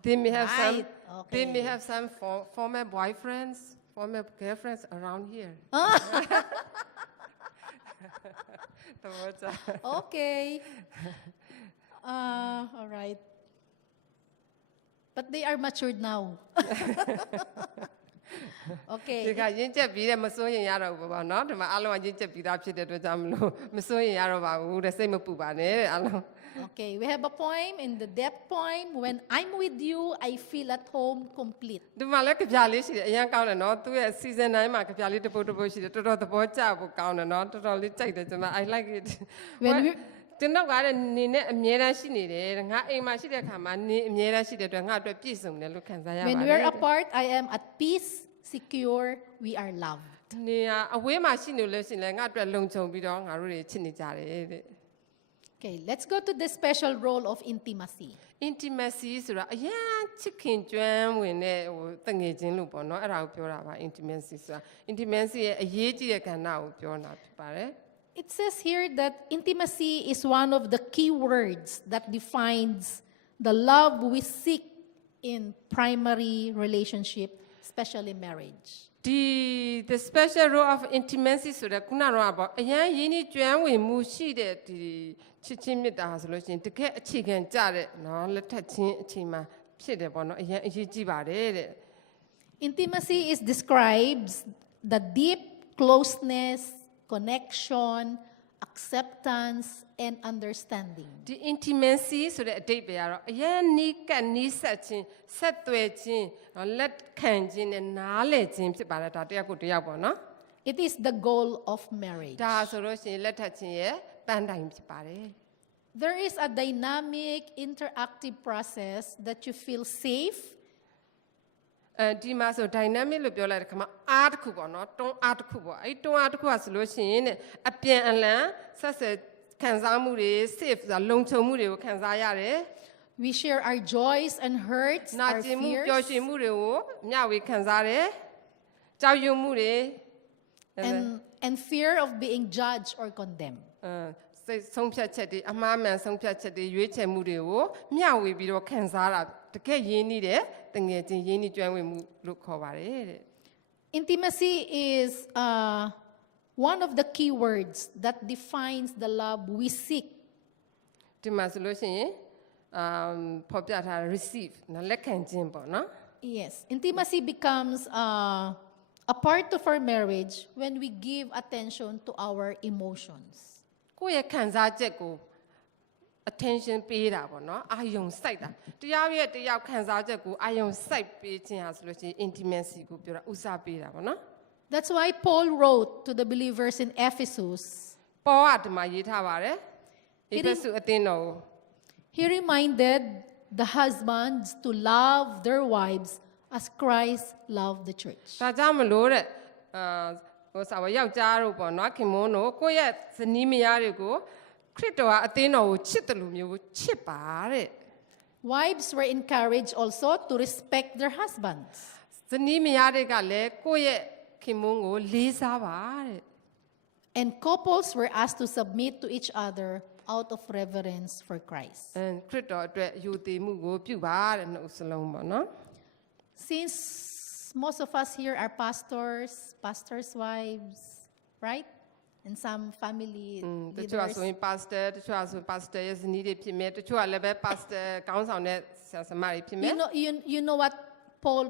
they may have some Right. Okay. they may have some former boyfriends former girlfriends around here Okay. All right. But they are matured now. ဒီ Okay. ကရင်းချက်ပြီးတဲ့မစိုးရင်ရတော့ဘူးပေါ့နော်ဒီမှာအားလုံးကရင်းချက်ပြီးသားဖြစ်တဲ့အတွက်ကြောင့်မလို့မစိုးရင်ရတော့ပါဘူးတဲ့စိတ်မပူပါနဲ့တဲ့အားလုံး Okay, we have a poem. In the depth poem, when I'm with you, I feel at home complete. ဒီမှာလည်းကြပြလေးရှိတယ်အရင်ကောင်းတယ်နော်သူ့ရဲ့ season တိုင်းမှာကြပြလေးတစ်ပုတ်ရှိတယ်တော်တော်သဘောကျဖို့ကောင်းတယ်နော်တော်တော်လေးကြိုက်တယ်ကျွန်မ I like it When we ကျွန်တော်ကလည်းနေနဲ့အမြဲတမ်းရှိနေတယ်ငါအိမ်မှာရှိတဲ့အခါမှာနေအမြဲတမ်းရှိတဲ့အတွက်ငါအတွက်ပြည့်စုံတယ်လို့ခံစားရပါတယ် when we're apart, I am at peace, secure, we are loved. နေရအဝေးမှာရှိနေလို့ရှိရင်လည်းငါအတွက်လုံခြုံပြီးတော့ငါတို့တွေချစ်နေကြတယ်တဲ့ Okay, let's go to the special role of intimacy. intimacy ဆိုတာအရင်ချစ်ခင်ကျွမ်းဝင်တဲ့ဟိုတငယ်ချင်းလို့ပေါ့နော်အဲ့ဒါကိုပြောတာပါ intimacy ဆိုတာ intimacy ရဲ့အရေးကြီးတဲ့ကဏ္ဍကိုပြောတာဖြစ်ပါတယ် It says here that intimacy is one of the key words that defines the love we seek in primary relationship, especially marriage. the special role of intimacy ဆိုတဲ့ခုနကတော့ပေါ့အရင်ရင်းနှီးကျွမ်းဝင်မှုရှိတဲ့ဒီချစ်ချင်းမြတ်တာဆိုလို့ရှိရင်တကယ်အခြေခံကြတဲ့နော်လက်ထပ်ချင်းအချိန်မှာဖြစ်တယ်ပေါ့နော်အရင်အရေးကြီးပါတယ်တဲ့ Intimacy describes the deep closeness, connection, acceptance, and understanding. ဒီ intimacy ဆိုတဲ့အဓိပ္ပာယ်ကတော့အရင်နီးကပ်နီးဆက်ချင်းဆက်သွယ်ချင်းလက်ခံချင်းနဲ့နားလည်ချင်းဖြစ်ပါတယ်ဒါတရားကိုတရားပေါ့နော် It is the goal of marriage. ဒါဆိုလို့ရှိရင်လက်ထပ်ချင်းရဲ့ပန်းတိုင်ဖြစ်ပါတယ် There is a dynamic, interactive process that you feel safe, ဒီမှာဆို dynamic လို့ပြောလိုက်တဲ့ခါမှာအားတစ်ခုပေါ့နော်တွန်းအားတစ်ခုပေါ့အဲ့တွန်းအားတစ်ခုကဆိုလို့ရှိရင်အပြန်အလှန်ဆက်ဆက်ခံစားမှုတွေ safe ဆိုတာလုံခြုံမှုတွေကိုခံစားရတယ် we share our joys and hurts, နာ our ကျင်မှု fears, ပျော်ရွှင်မှုတွေကိုမျှဝေခံစားတယ်ကြောက်ရွံ့မှုတွေ and fear of being judged or condemned. စိတ်ဆုံးဖြတ်ချက်တွေအမှားမှန်ဆုံးဖြတ်ချက်တွေရွေးချယ်မှုတွေကိုမျှဝေပြီးတော့ခံစားတာတကယ်ရင်းနှီးတယ်တငယ်ချင်းရင်းနှီးကျွမ်းဝင်မှုလို့ခေါ်ပါတယ်တဲ့ Intimacy is one of the key words that defines the love we seek. ဒီမှာဆိုလို့ရှိရင်ဖော်ပြထား receive နော်လက်ခံခြင်းပေါ့နော် Yes, intimacy becomes a part of our marriage when we give attention to our emotions. ကိုယ့်ရဲ့ခံစားချက်ကို attention ပေးတာပေါ့နော်အာယုံစိုက်တာတရားရဲ့တရားခံစားချက်ကိုအာယုံစိုက်ပေးခြင်းဟာဆိုလို့ရှိရင် intimacy ကိုပြောတာဦးစားပေးတာပေါ့နော် That's why Paul wrote to the believers in Ephesus. ပေါကဒီမှာရေးထားပါတယ်ဧဖက်စုအသင်းတော်ကို He reminded the husbands to love their wives as Christ loved the church. ဒါကြောင့်မလို့တဲ့ဟိုစာဝယောက်ျားတို့ပေါ့နော်ခင်မုန်းတို့ကိုယ့်ရဲ့ဇနီးမယားတွေကိုခရစ်တော်ကအသင်းတော်ကိုချစ်တယ်လို့မျိုးချစ်ပါတဲ့ Wives were encouraged also to respect their husbands. ဇနီးမယားတွေကလည်းကိုယ့်ရဲ့ခင်မုန်းကိုလေးစားပါတဲ့ And couples were asked to submit to each other out of reverence for Christ. ခရစ်တော်အတွက်ယူတည်မှုကိုပြုပါတဲ့နှုတ်စလုံးပေါ့နော် Since most of us here are pastors' wives, right? And some family တချို့က leaders. ဆိုရင် pastor တချို့ကဆို pastor ရဲ့ဇနီးတွေဖြစ်မယ်တချို့ကလည်းပဲ pastor ကောင်းဆောင်တဲ့ဆရာဆရာမတွေဖြစ်မယ် You know what Paul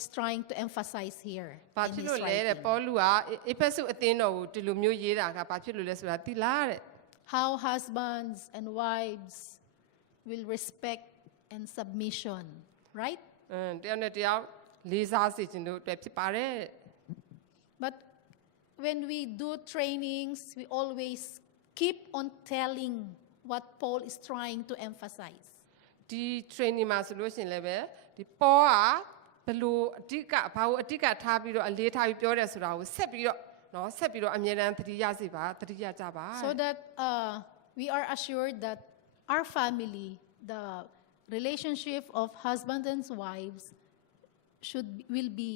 is trying to emphasize here ဘာ in ဖြစ် his လို့လဲတဲ့ writing. ပေါလုကအေဖက်ဆုအသင်းတော်ကိုဒီလိုမျိုးရေးတာကဘာဖြစ်လို့လဲဆိုတာသိလားတဲ့ How husbands and wives will respect and submission, right? တယောက်နဲ့တယောက်လေးစားစေခြင်းတို့အတွက်ဖြစ်ပါတယ် But when we do trainings, we always keep on telling what Paul is trying to emphasize. ဒီ training မှာဆိုလို့ရှိရင်လည်းပဲဒီပေါကဘယ်လိုအဓိကဘာကိုအဓိကထားပြီးတော့အလေးထားပြီးပြောတယ်ဆိုတာကိုဆက်ပြီးတော့အမြဲတမ်းသတိရစေပါသတိရကြပါ So that we are assured that our family, the relationship of husband and wives, will be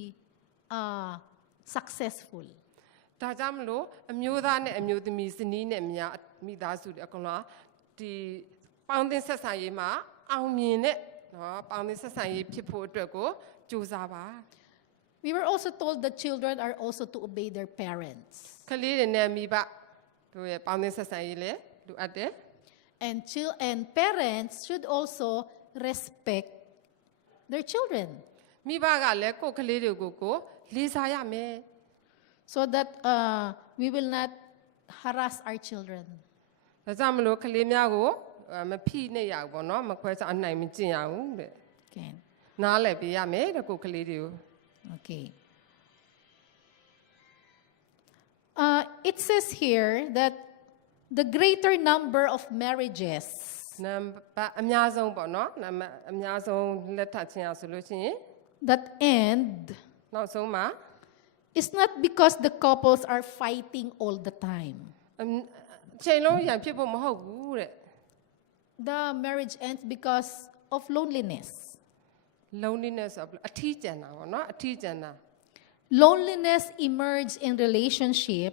successful. ဒါကြောင့်မလို့အမျိုးသားနဲ့အမျိုးသမီးဇနီးနဲ့မိသားစုတွေအကုန်လုံးဒီပေါင်းသင်းဆက်ဆံရေးမှာအောင်မြင်တဲ့ပေါင်းသင်းဆက်ဆံရေးဖြစ်ဖို့အတွက်ကိုကြိုးစားပါ We were also told that children are also to obey their parents. ကလေးတွေနဲ့မိဘတို့ရဲ့ပေါင်းသင်းဆက်ဆံရေးလည်းလိုအပ်တယ် And parents should also respect their children မိဘကလည်းကိုယ်ကလေးတွေကိုလေးစားရမယ် so that we will not harass our children. ဒါကြောင့်မလို့ကလေးများကိုမဖိနှိပ်ရဘူးပေါ့နော်မခွဲခြားအနိုင်မကျင့်ရဘူးတဲ့ Okay. နားလည်ပေးရမယ်တဲ့ကိုယ်ကလေးတွေကို Okay. It says here that the greater number of marriages နံပါတ်အများဆုံးပေါ့နော်နံပါတ်အများဆုံးလက်ထပ်ခြင်းအောင်ဆိုလို့ရှိရင် that end နောက်ဆုံးမှာ is not because the couples are fighting all the time. အချိန်လုံးရန်ဖြစ်ဖို့မဟုတ်ဘူးတဲ့ The marriage ends because of loneliness. loneliness အထီးကျန်တာပေါ့နော်အထီးကျန်တာ Loneliness emerges in relationship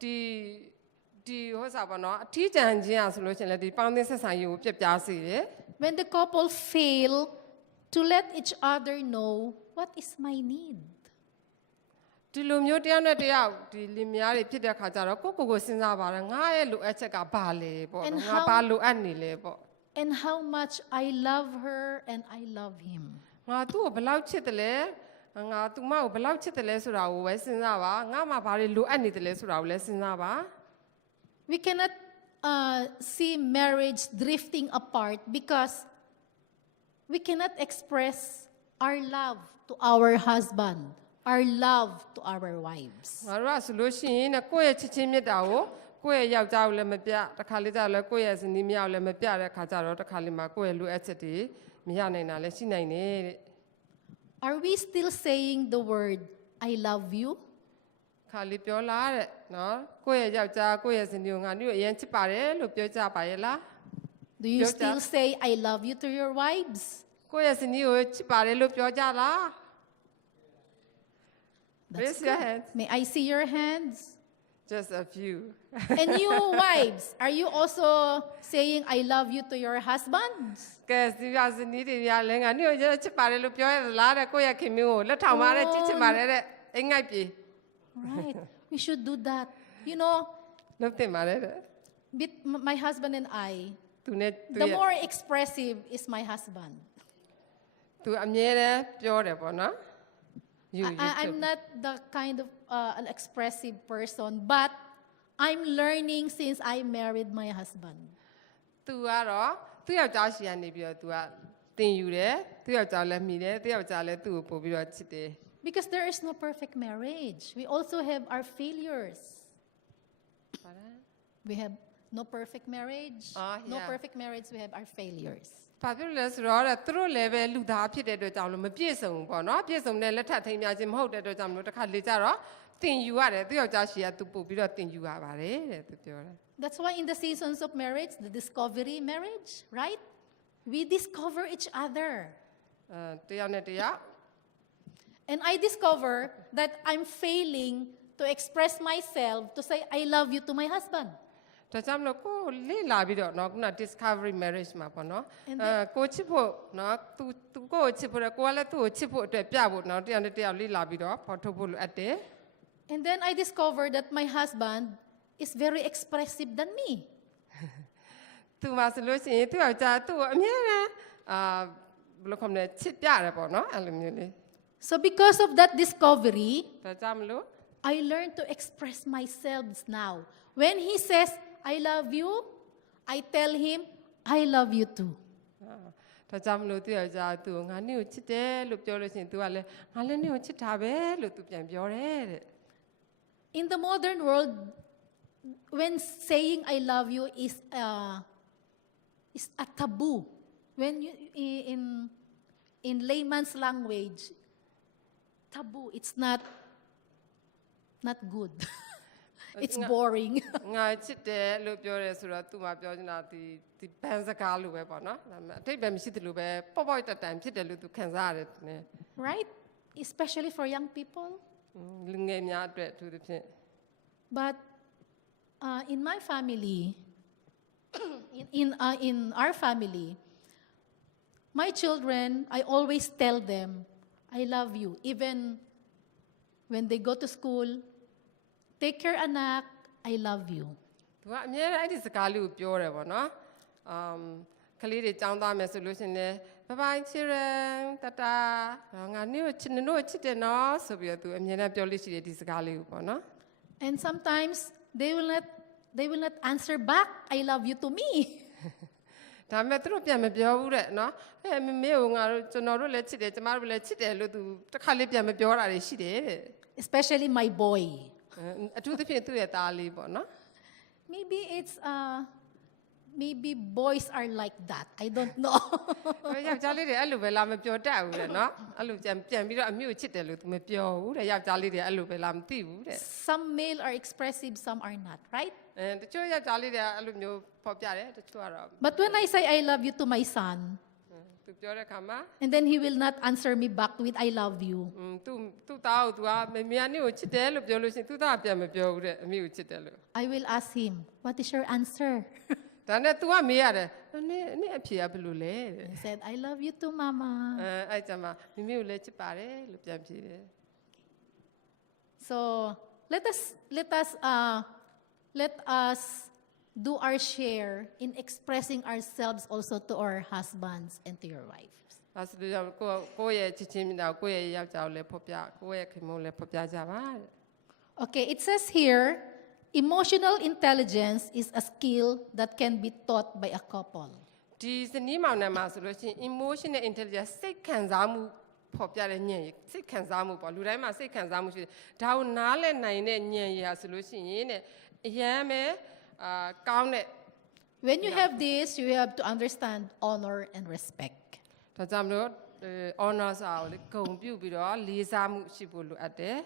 ဒီဟောစားပေါ့နော်အထီးကျန်ခြင်းอ่ะဆိုလို့ရှိရင်လည်းဒီပေါင်းသင်းဆက်ဆံရေးကိုပြတ်ပြားစေတယ် when the couple fail to let each other know what is my need. ဒီလိုမျိုးတယောက်နဲ့တယောက်ဒီလင်မယားတွေဖြစ်တဲ့ခါကျတော့ကိုစဉ်းစားပါတော့ငါရဲ့လိုအပ်ချက်ကဘာလဲပေါ့ And ငါဘာလိုအပ်နေလဲပေါ့ And how much I love her and I love him. ငါသူ့ကိုဘယ်လောက်ချစ်တယ်လဲငါသူမကိုဘယ်လောက်ချစ်တယ်လဲဆိုတာကိုပဲစဉ်းစားပါငါမှဘာတွေလိုအပ်နေတယ်လဲဆိုတာကိုလည်းစဉ်းစားပါ We cannot see marriage drifting apart because we cannot express our love to our husband, our love to our wives. ငါတို့ကဆိုလို့ရှိရင်ကိုယ့်ရဲ့ချစ်ချင်းမြတ်တာကိုကိုယ့်ရဲ့ယောက်ျားကိုလည်းမပြတခါလေးကျတော့လည်းကိုယ့်ရဲ့ဇနီးမယားကိုလည်းမပြတဲ့ခါကျတော့တခါလေးမှာကိုယ့်ရဲ့လိုအပ်ချက်တွေမရနိုင်တာလည်းရှိနိုင်တယ်တဲ့ Are we still saying the word I love you? ခါလေးပြောလားတဲ့နော်ကိုယ့်ရဲ့ယောက်ျားကိုယ့်ရဲ့ဇနီးကိုငါတို့အရင်ချစ်ပါတယ်လို့ပြောကြပါရဲ့လား Do you still say I love you to your wives? ကိုယ့်ရဲ့ဇနီးကိုချစ်ပါတယ်လို့ပြောကြလား That's Raise your good. hands. May I see your hands? just a few And you wives, are you also saying I love you to your husbands? ကဲဒီကဇနီးတွေများလည်းငါတို့ကိုချစ်ပါတယ်လို့ပြောရလားတဲ့ကိုယ့်ရဲ့ခင်မျိုးကိုလက်ထောင်ပါတယ်ချစ်ချင်ပါတယ်တဲ့အိမ်ငိုက်ပြေ Right. We should do that. You know, လုပ်တင်ပါတယ်တဲ့ my husband and I, သူနဲ့သူ the ရဲ့ more expressive is my husband. သူအမြဲတမ်းပြောတယ်ပေါ့နော် I'm not the kind of an expressive person, but I'm learning since I married my husband. သူကတော့သူ့ယောက်ျားရှိရနေပြီးတော့သူကသင်ယူတယ်သူ့ယောက်ျားလည်းမိတယ်သူ့ယောက်ျားလည်းသူ့ကိုပို့ပြီးတော့ချစ်တယ် Because there is no perfect marriage. We also have our failures. We have no perfect marriage. No yeah. perfect marriage, we have our failures. ဘာဖြစ်လို့လဲဆိုတော့သူတို့လည်းပဲလူသားဖြစ်တဲ့အတွက်ကြောင့်လို့မပြည့်စုံဘူးပေါ့နော်ပြည့်စုံတဲ့လက်ထပ်ထိမ်းများခြင်းမဟုတ်တဲ့အတွက်ကြောင့်မလို့တစ်ခါလေကြတော့သင်ယူရတယ်သူ့ယောက်ျားရှိရသူပို့ပြီးတော့သင်ယူရပါတယ်တဲ့သူပြောတယ် That's why in the seasons of marriage, the discovery marriage, right? We discover each other. တယောက်နဲ့တယောက် And I discover that I'm failing to express myself to say I love you to my husband. တ ဒါကြောင့်မလို့ကိုလေ့လာပြီးတော့နော်ခုန discovery marriage မှာပေါ့နော် And ကိုချစ်ဖို့နော်သူကိုကိုချစ်ဖို့ကိုကလည်းသူ့ကိုချစ်ဖို့အတွက်ပြဖို့နော်တယောက်နဲ့တယောက်လေ့လာပြီးတော့ဖော်ထုတ်ဖို့လိုအပ်တယ် And then I discovered that my husband is very expressive than me. သူမှဆိုလို့ရှိရင်သူ့ယောက်ျားသူ့ကိုအမြဲတမ်းဘယ်လိုခေါ်မလဲချစ်ပြတယ်ပေါ့နော်အဲ့လိုမျိုးလေး So because of that discovery, ဒါကြောင့်မလို့ I learned to express myself now. When he says, I love you, I tell him, I love you too. ဒါကြောင့်မလို့သူ့ယောက်ျားသူ့ကိုငါနင့်ကိုချစ်တယ်လို့ပြောလို့ရှိရင်သူကလည်းငါလည်းနင့်ကိုချစ်တာပဲလို့သူပြန်ပြောတယ်တဲ့ In the modern world, when saying I love you is a taboo. When you, in layman's language, taboo. It's not good. It's boring. ငါချစ်တယ်လို့ပြောတယ်ဆိုတော့သူမှပြောနေတာဒီဘန်စကားလိုပဲပေါ့နော်ဒါပေမဲ့အထိပ္ပယ်မရှိသလိုပဲပေါ့ပေါ့တက်တန်ဖြစ်တယ်လို့သူခံစားရတယ်နည်း Right? Especially for young people. လူငယ်များအတွက်အထူးသဖြင့် But in my family, in our family, my children, I always tell them, I love you. Even when they go to school, take care, anak, I love you. သူကအမြဲတမ်းအဲ့ဒီစကားလေးကိုပြောတယ်ပေါ့နော်ကလေးတွေကြောင်းသားမယ်ဆိုလို့ရှိရင်လည်း bye bye children တတာငါနင့်ကိုချစ်တယ်နော်ဆိုပြီးတော့သူအမြဲတမ်းပြောလို့ရှိတယ်ဒီစကားလေးကိုပေါ့နော် And sometimes they will not answer back, I love you to me. ဒါပေမဲ့သူတို့ပြန်မပြောဘူးတဲ့နော်မမေကိုငါတို့ကျွန်တော်တို့လည်းချစ်တယ်ကျမတို့လည်းချစ်တယ်လို့သူတစ်ခါလေးပြန်မပြောတာတွေရှိတယ်တဲ့ Especially my boy. အထူးသဖြင့်သူ့ရဲ့သားလေးပေါ့နော် Maybe boys are like that. I don't know. ယောက်ျားလေးတွေအဲ့လိုပဲလာမပြောတတ်ဘူးတဲ့နော်အဲ့လိုပြန်ပြီးတော့အမျိုးချစ်တယ်လို့သူမပြောဘူးတဲ့ယောက်ျားလေးတွေအဲ့လိုပဲလာမသိဘူးတဲ့ Some male are expressive, some are not, right? တချို့ယောက်ျားလေးတွေအဲ့လိုမျိုးဖော်ပြတယ်တချို့ကတော့ But when I say I love you to my son, သူပြောတဲ့ခါမှာ and then he will not answer me back with I love you, သူ့သားကိုသူကမမေကနေကိုချစ်တယ်လို့ပြောလို့ရှိရင်သူ့သားကပြန်မပြောဘူးတဲ့အမေကိုချစ်တယ်လို့ I will ask him, what is your answer? ဒါနဲ့ तू ကမေးရတယ်နင့်အဖြေကဘယ်လိုလဲတဲ့ He said, I love you too, Mama. အဲ့ကြမှာမိမိကိုလည်းချစ်ပါတယ်လို့ပြန်ဖြေတယ် So let us do our share in expressing ourselves also to our husbands and to your wives. ဒါဆိုတော့ကိုယ့်ရဲ့ချစ်ချင်းမြတ်တာကိုယ့်ရဲ့ယောက်ျားကိုလည်းဖော်ပြကိုယ့်ရဲ့ခင်မုန်းလည်းဖော်ပြကြပါတဲ့ Okay, it says here, emotional intelligence is a skill that can be taught by a couple. ဒီစနီးမောင်နှံမှာဆိုလို့ရှိရင် emotional intelligence စိတ်ခံစားမှုဖော်ပြတဲ့ဉာဏ်ရည်စိတ်ခံစားမှုပေါ့လူတိုင်းမှာစိတ်ခံစားမှုရှိတယ်ဒါကိုနားလည်နိုင်တဲ့ဉာဏ်ရည်ဟာဆိုလို့ရှိရင်တဲ့အရန်ပဲကောင်းတဲ့ When you have this, you have to understand honor and respect. ဒါကြောင့်မလို့ honor စာကိုလေဂုဏ်ပြုပြီးတော့လေးစားမှုရှိဖို့လိုအပ်တယ်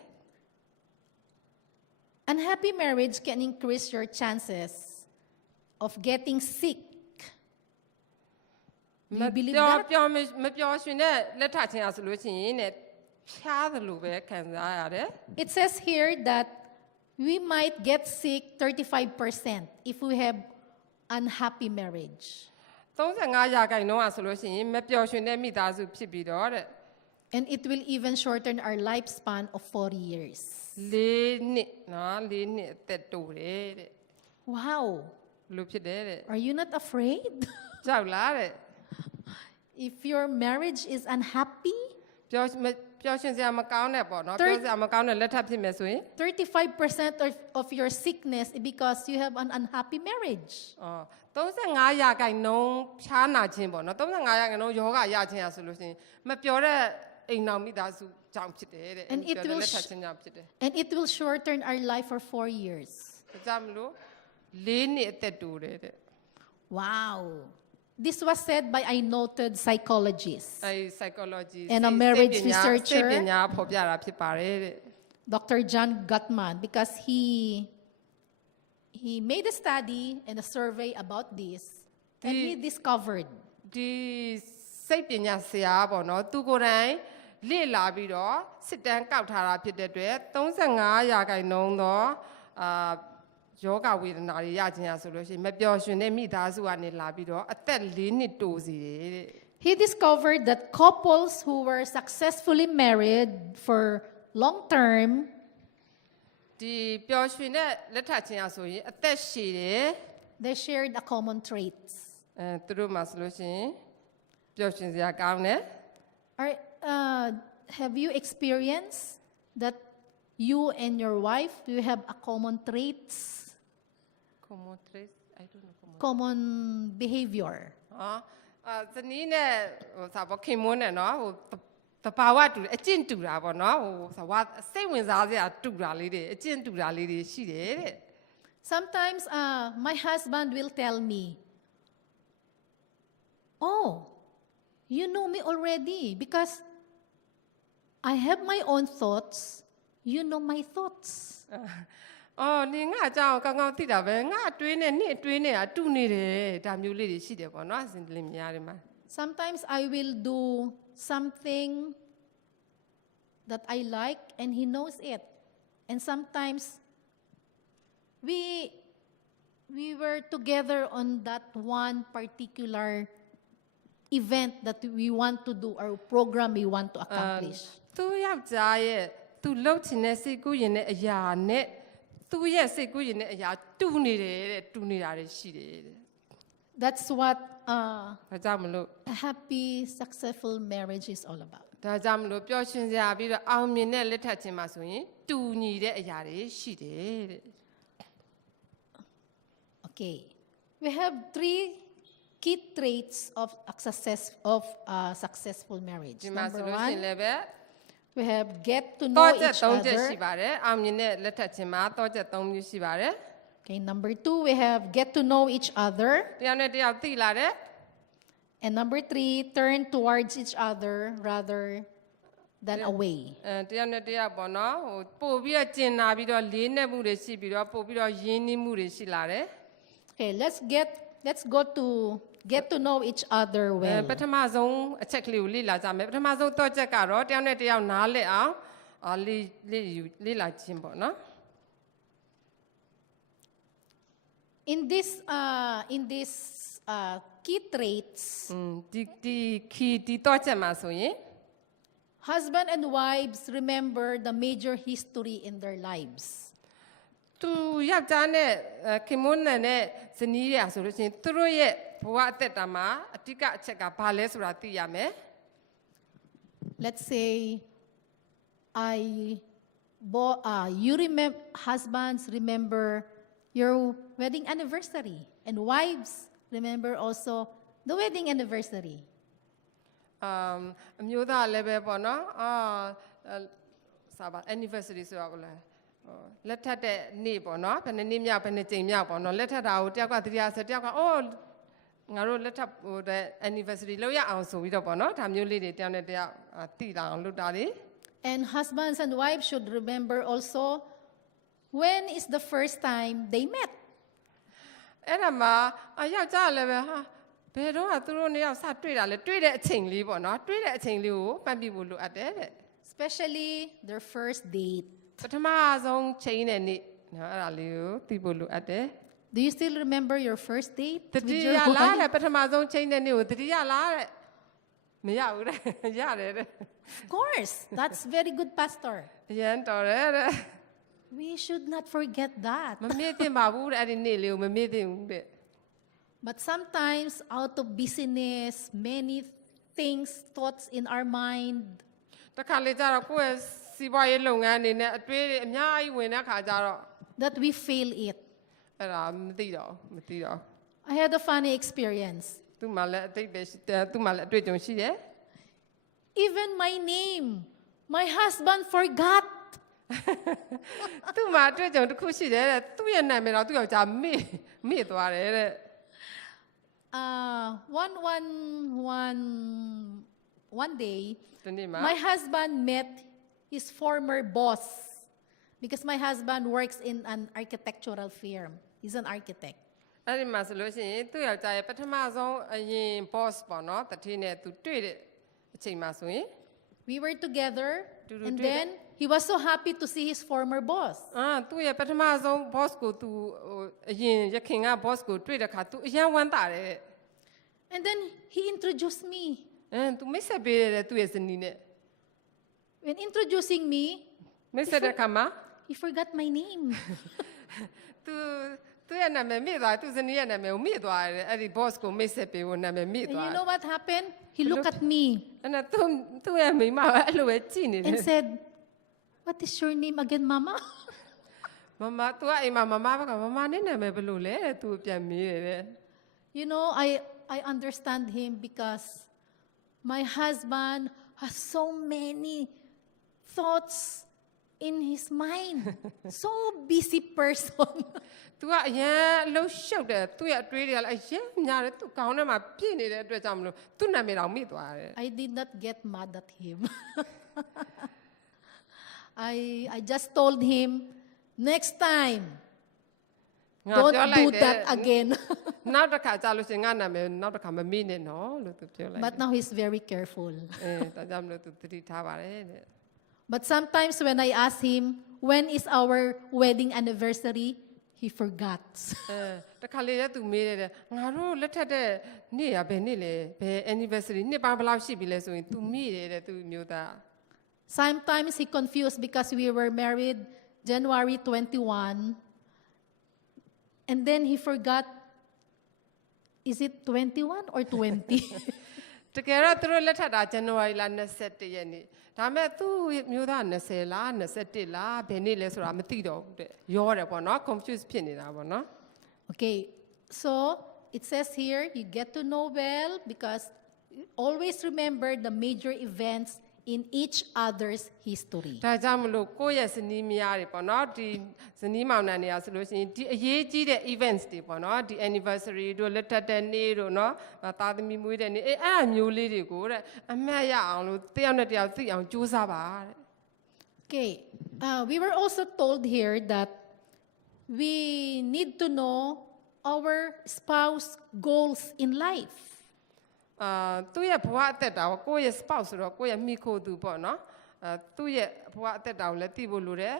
Unhappy marriage can increase your chances of getting sick. Do you believe that? မပျော်ရွှင်တဲ့လက်ထချင်းအားဆိုလို့ရှိရင်နဲ့ဖြားသလိုပဲခံစားရတယ် It says here that we might get sick 35% if we have unhappy marriage. 35%ရာခိုင်နှုန်းအားဆိုလို့ရှိရင်မပျော်ရွှင်တဲ့မိသားစုဖြစ်ပြီးတော့တဲ့ And it will even shorten our lifespan of 40 years. 4 နှစ်နော်4နှစ်အသက်တိုးတယ်တဲ့ Wow. လို့ဖြစ်တယ်တဲ့ Are you not afraid? ကြောက်လားတဲ့ If your marriage is unhappy, ပျော်ရွှင်စရာမကောင်းတဲ့ပေါ့နော်ပျော်စရာမကောင်းတဲ့လက်ထပ်ဖြစ်မယ်ဆိုရင် 35% of your sickness is because you have an unhappy marriage. 35%ရာခိုင်နှုန်းဖြားနာခြင်းပေါ့နော်35%ရာခိုင်နှုန်းယောဂရခြင်းอ่ะဆိုလို့ရှိရင်မပျော်တဲ့အိမ်တော်မိသားစုကြောင့်ဖြစ်တယ်တဲ့ And it will လက်ထပ်ခြင်းကြောင့်ဖြစ်တယ် and it will shorten our life for 4 years. ဒါကြောင့်မလို့4နှစ်အသက်တိုးတယ်တဲ့ Wow. This was said by a noted psychologist, အဲ psychology And a marriage researcher. စိတ်ပညာဖော်ပြတာဖြစ်ပါတယ်တဲ့ Dr. John Gottman, because he made a study and a survey about this, and he discovered ဒီစိတ်ပညာဆရာပေါ့နော်သူကိုယ်တိုင်လေ့လာပြီးတော့စစ်တမ်းကောက်ထားတာဖြစ်တဲ့အတွက်35%သော ယောဂဝေဒနာတွေရခြင်းရဆိုလို့ရှိရင်မပျော်ရွှင်တဲ့မိသားစုကနေလာပြီးတော့အသက်4 နှစ်တိုးစီတယ်တဲ့ He discovered that couples who were successfully married for long term ဒီပျော်ရွှင်တဲ့လက်ထပ်ခြင်းရဆိုရင်အသက်ရှည်တယ် they shared a common traits. သူတို့မှာဆိုလို့ရှိရင်ပျော်ရွှင်စရာကောင်းတယ် Have you experienced that you and your wife do you have a common traits, common traits I don't know common behavior? ဇနီးနဲ့ဟိုစာပေါ့ခင်မွန်းနဲ့နော်ဟိုတဘာဝတူအကျင့်တူတာပေါ့နော်ဟိုဝါစိတ်ဝင်စားစရာတူတာလေးတွေအကျင့်တူတာလေးတွေရှိတယ်တဲ့ Sometimes my husband will tell me, "Oh, you know me already because I have my own thoughts. You know my thoughts." နင်ငါအကြောင်းကောင်းကောင်းသိတာပဲငါအတွင်းနဲ့နင့်အတွင်းနဲ့အတူနေတယ်ဒါမျိုးလေးတွေရှိတယ်ပေါ့နော်အစဉ်တလင်များတယ်မှာ Sometimes I will do something that I like and he knows it. And sometimes we were together on that one particular event that we want to do or program we want to accomplish. သူယောက်ျားရဲ့သူလှုပ်ချင်တဲ့စိတ်ကူးရင်တဲ့အရာနဲ့သူရဲ့စိတ်ကူးရင်တဲ့အရာတူနေတယ်တဲ့တူနေတာတွေရှိတယ်တဲ့ That's what ဒါကြောင့်မလို့ a happy, successful marriage is all about. ဒါကြောင့်မလို့ပျော်ရွှင်စရာပြီးတော့အောင်မြင်တဲ့လက်ထပ်ခြင်းမှာဆိုရင်တူညီတဲ့အရာတွေရှိတယ်တဲ့ Okay. We have 3 key traits of successful marriage. ဒီမှာဆို Number လို့ရှိရင် 1, လည်းပဲ we have get to တော know ချက် each 3ချက်ရှိ other. ပါတယ်အောင်မြင်တဲ့လက်ထပ်ခြင်းမှာတောချက်3မျိုးရှိပါတယ် Okay, number 2, we have get to know each other. တယောက်နဲ့တယောက်သိလာတဲ့ And number 3, turn towards each other rather than away. တယောက်နဲ့တယောက်ပေါ့နော်ဟိုပို့ပြီးတော့ကျင်နာပြီးတော့လေးနက်မှုတွေရှိပြီးတော့ပို့ပြီးတော့ရင်းနှီးမှုတွေရှိလာတယ် Okay, let's go to get to know each other well. ပထမဆုံးအချက်ကလေးကိုလေ့လာကြမယ်ပထမဆုံးတော့ချက်ကတော့တယောက်နဲ့တယောက်နားလည်အောင်လေ့လာခြင်းပေါ့နော် In this key traits, ဒီတော့ချက်မှာဆိုရင် husband and wives remember the major history in their lives. သူယောက်ျားနဲ့ခင်မွန်းနဲ့ဇနီးရဆိုလို့ရှိရင်သူတို့ရဲ့ဘဝအသက်တာမှာအတိကအချက်ကဘာလဲဆိုတာသိရမယ် Let's say you remember husbands remember your wedding anniversary and wives remember also the wedding anniversary. အမျိုးသားလည်းပဲပေါ့နော်စာပါ anniversary ဆိုတော့လေလက်ထပ်တဲ့နေ့ပေါ့နော်ဘယ်နှစ်နေ့မြောက်ဘယ်နှစ်ကြိမ်မြောက်ပေါ့နော်လက်ထပ်တာကိုတယောက်ကတရားဆိုတယောက်ကအိုးငါတို့လက်ထပ်ဟိုတဲ့ anniversary လောက်ရအောင်ဆိုပြီးတော့ပေါ့နော်ဒါမျိုးလေးတွေတယောက်နဲ့တယောက်သိလာအောင်လုပ်တာလေ And husbands and wives should remember also when is the first time they met. အဲ့ဒါမှာယောက်ျားလည်းပဲဟာဘယ်တော့သူတို့နှစ်ယောက်စတွေ့တာလဲတွေ့တဲ့အချိန်လေးပေါ့နော်တွေ့တဲ့အချိန်လေးကိုပတ်ပြီးဖို့လိုအပ်တယ်တဲ့ Especially their first date. ပထမဆုံးချိန်တဲ့နေ့နော်အဲ့ဒါလေးကိုသိဖို့လိုအပ်တယ် Do you still remember your first date တ with တိ your ယလား wife? တဲ့ပထမဆုံးချိန်တဲ့နေ့ကိုတတိယလားတဲ့မရဘူးတဲ့ရတယ်တဲ့ Of course, that's very good, Pastor. ရန်တော်တယ်တဲ့ We should not forget that. မမေ့သင့်ပါဘူးတဲ့အဲ့ဒီနေ့လေးကိုမမေ့သင့်ဘူးတဲ့ But sometimes, out of busyness, many things, thoughts in our mind, တခါလေကျတော့ကိုယ့်ရဲ့စီးပွားရေးလုပ်ငန်းအနေနဲ့အတွေးတွေအများကြီးဝင်တဲ့ခါကျတော့ that we fail it. အဲ့ဒါမသိတော့ I had a funny experience. သူ့မှာလည်းအတိတ်ပဲရှိတယ်သူ့မှာလည်းအတွေ့အကြုံရှိတယ် Even my name, my husband forgot. သူ့မှာအတွေ့အကြုံတစ်ခုရှိတယ်တဲ့သူ့ရဲ့နာမည်တော့သူ့ယောက်ျားမေ့သွားတယ်တဲ့ One day, ဒီနေ့မှာ my husband met his former boss because my husband works in an architectural firm. He's an architect. အဲ့ဒီမှာဆိုလို့ရှိရင်သူ့ယောက်ျားရဲ့ပထမဆုံးအရင် boss ပေါ့နော်တတိနဲ့သူတွေ့တဲ့အချိန်မှာဆိုရင် We were together, Tudu and tudu. then He was so happy to see his former boss. သူ့ရဲ့ပထမဆုံး boss ကိုသူအရင်ရခင်က boss ကိုတွေ့တဲ့အခါသူအယံဝမ်းသာတယ် And then he introduced me. သူမိတ်ဆက်ပေးတယ်သူ့ရဲ့ဇနီးနဲ့ When introducing me, မိတ်ဆက်တဲ့အခါမှာ he forgot my name. သူ့ရဲ့နာမည်မိသွားသူ့ဇနီးရဲ့နာမည်ကိုမိသွားတယ်အဲ့ဒီ boss ကိုမိတ်ဆက်ပေးဖို့နာမည်မိ And သွား you တယ် know what happened? He looked at me အဲ့ဒါသူ့ရဲ့မိမကအဲ့လိုပဲကြည့်နေတယ် and said, "What is your name again, Mama?" မမသူကအိမ်မှာမမဘကမမနဲ့နာမည်ဘယ်လိုလဲတဲ့သူပြန်မေးတယ်တဲ့ You know, I understand him because my husband has so many thoughts in his mind. So busy person. သူကအရန်လှုပ်ရှုပ်တယ်သူ့ရဲ့အတွေးတွေကလည်းအရန်များတယ်သူခေါင်းထဲမှာပြည့်နေတဲ့အတွက်ကြောင့်မလို့သူ့နာမည်တော့မိသွားတယ် I did not get mad at him. I just told him, next time, ငါ don't ပြောလိုက် do တယ် that again. နောက်တစ်ခါကြာလို့ရှိရင်ငါနာမည်နောက်တစ်ခါမမိနဲ့နော်လို့သူပြောလိုက် But now he's very careful. ဒါကြောင့်မလို့သူသတိထားပါတယ်တဲ့ But sometimes when I ask him, when is our wedding anniversary, he forgot. တခါလေသူမေးတယ်ငါတို့လက်ထက်တဲ့နေ့ရဘယ်နေ့လဲဘယ် anniversary နှစ်ပေါင်းဘယ်လောက်ရှိပြီလဲဆိုရင်သူမိတယ်တဲ့သူမျိုးသား Sometimes he confused because we were married January 21, and then he forgot, is it 21 or 20? တကယ်တော့သူတို့လက်ထက်တာ January လ21ရက်နေ့ဒါပေမဲ့သူ့မျိုးသား20လား21လားဘယ်နေ့လဲဆိုတာမသိတော့ဘူးတဲ့ရောတယ်ပေါ့နော် confuse ဖြစ်နေတာပေါ့နော် Okay, so it says here, you get to know well because always remember the major events in each other's history. ဒါကြောင့်မလို့ကိုယ့်ရဲ့ဇနီးမယားတွေပေါ့နော်ဒီဇနီးမောင်နှံတွေကဆိုလို့ရှိရင်ဒီအရေးကြီးတဲ့ events တွေပေါ့နော်ဒီ anniversary တို့လက်ထက်တဲ့နေ့တို့နော်သားသမီးမွေးတဲ့နေ့အဲ့အမျိုးလေးတွေကိုတဲ့အမှတ်ရအောင်လို့တယောက်နဲ့တယောက်သိအောင်ကြိုးစားပါတဲ့ Okay, we were also told here that we need to know our spouse goals in life. သူ့ရဲ့ဘဝအသက်တာကိုကိုယ့်ရဲ့ spouse ဆိုတော့ကိုယ့်ရဲ့မိခိုသူပေါ့နော်သူ့ရဲ့ဘဝအသက်တာကိုလည်းသိဖို့လိုတယ်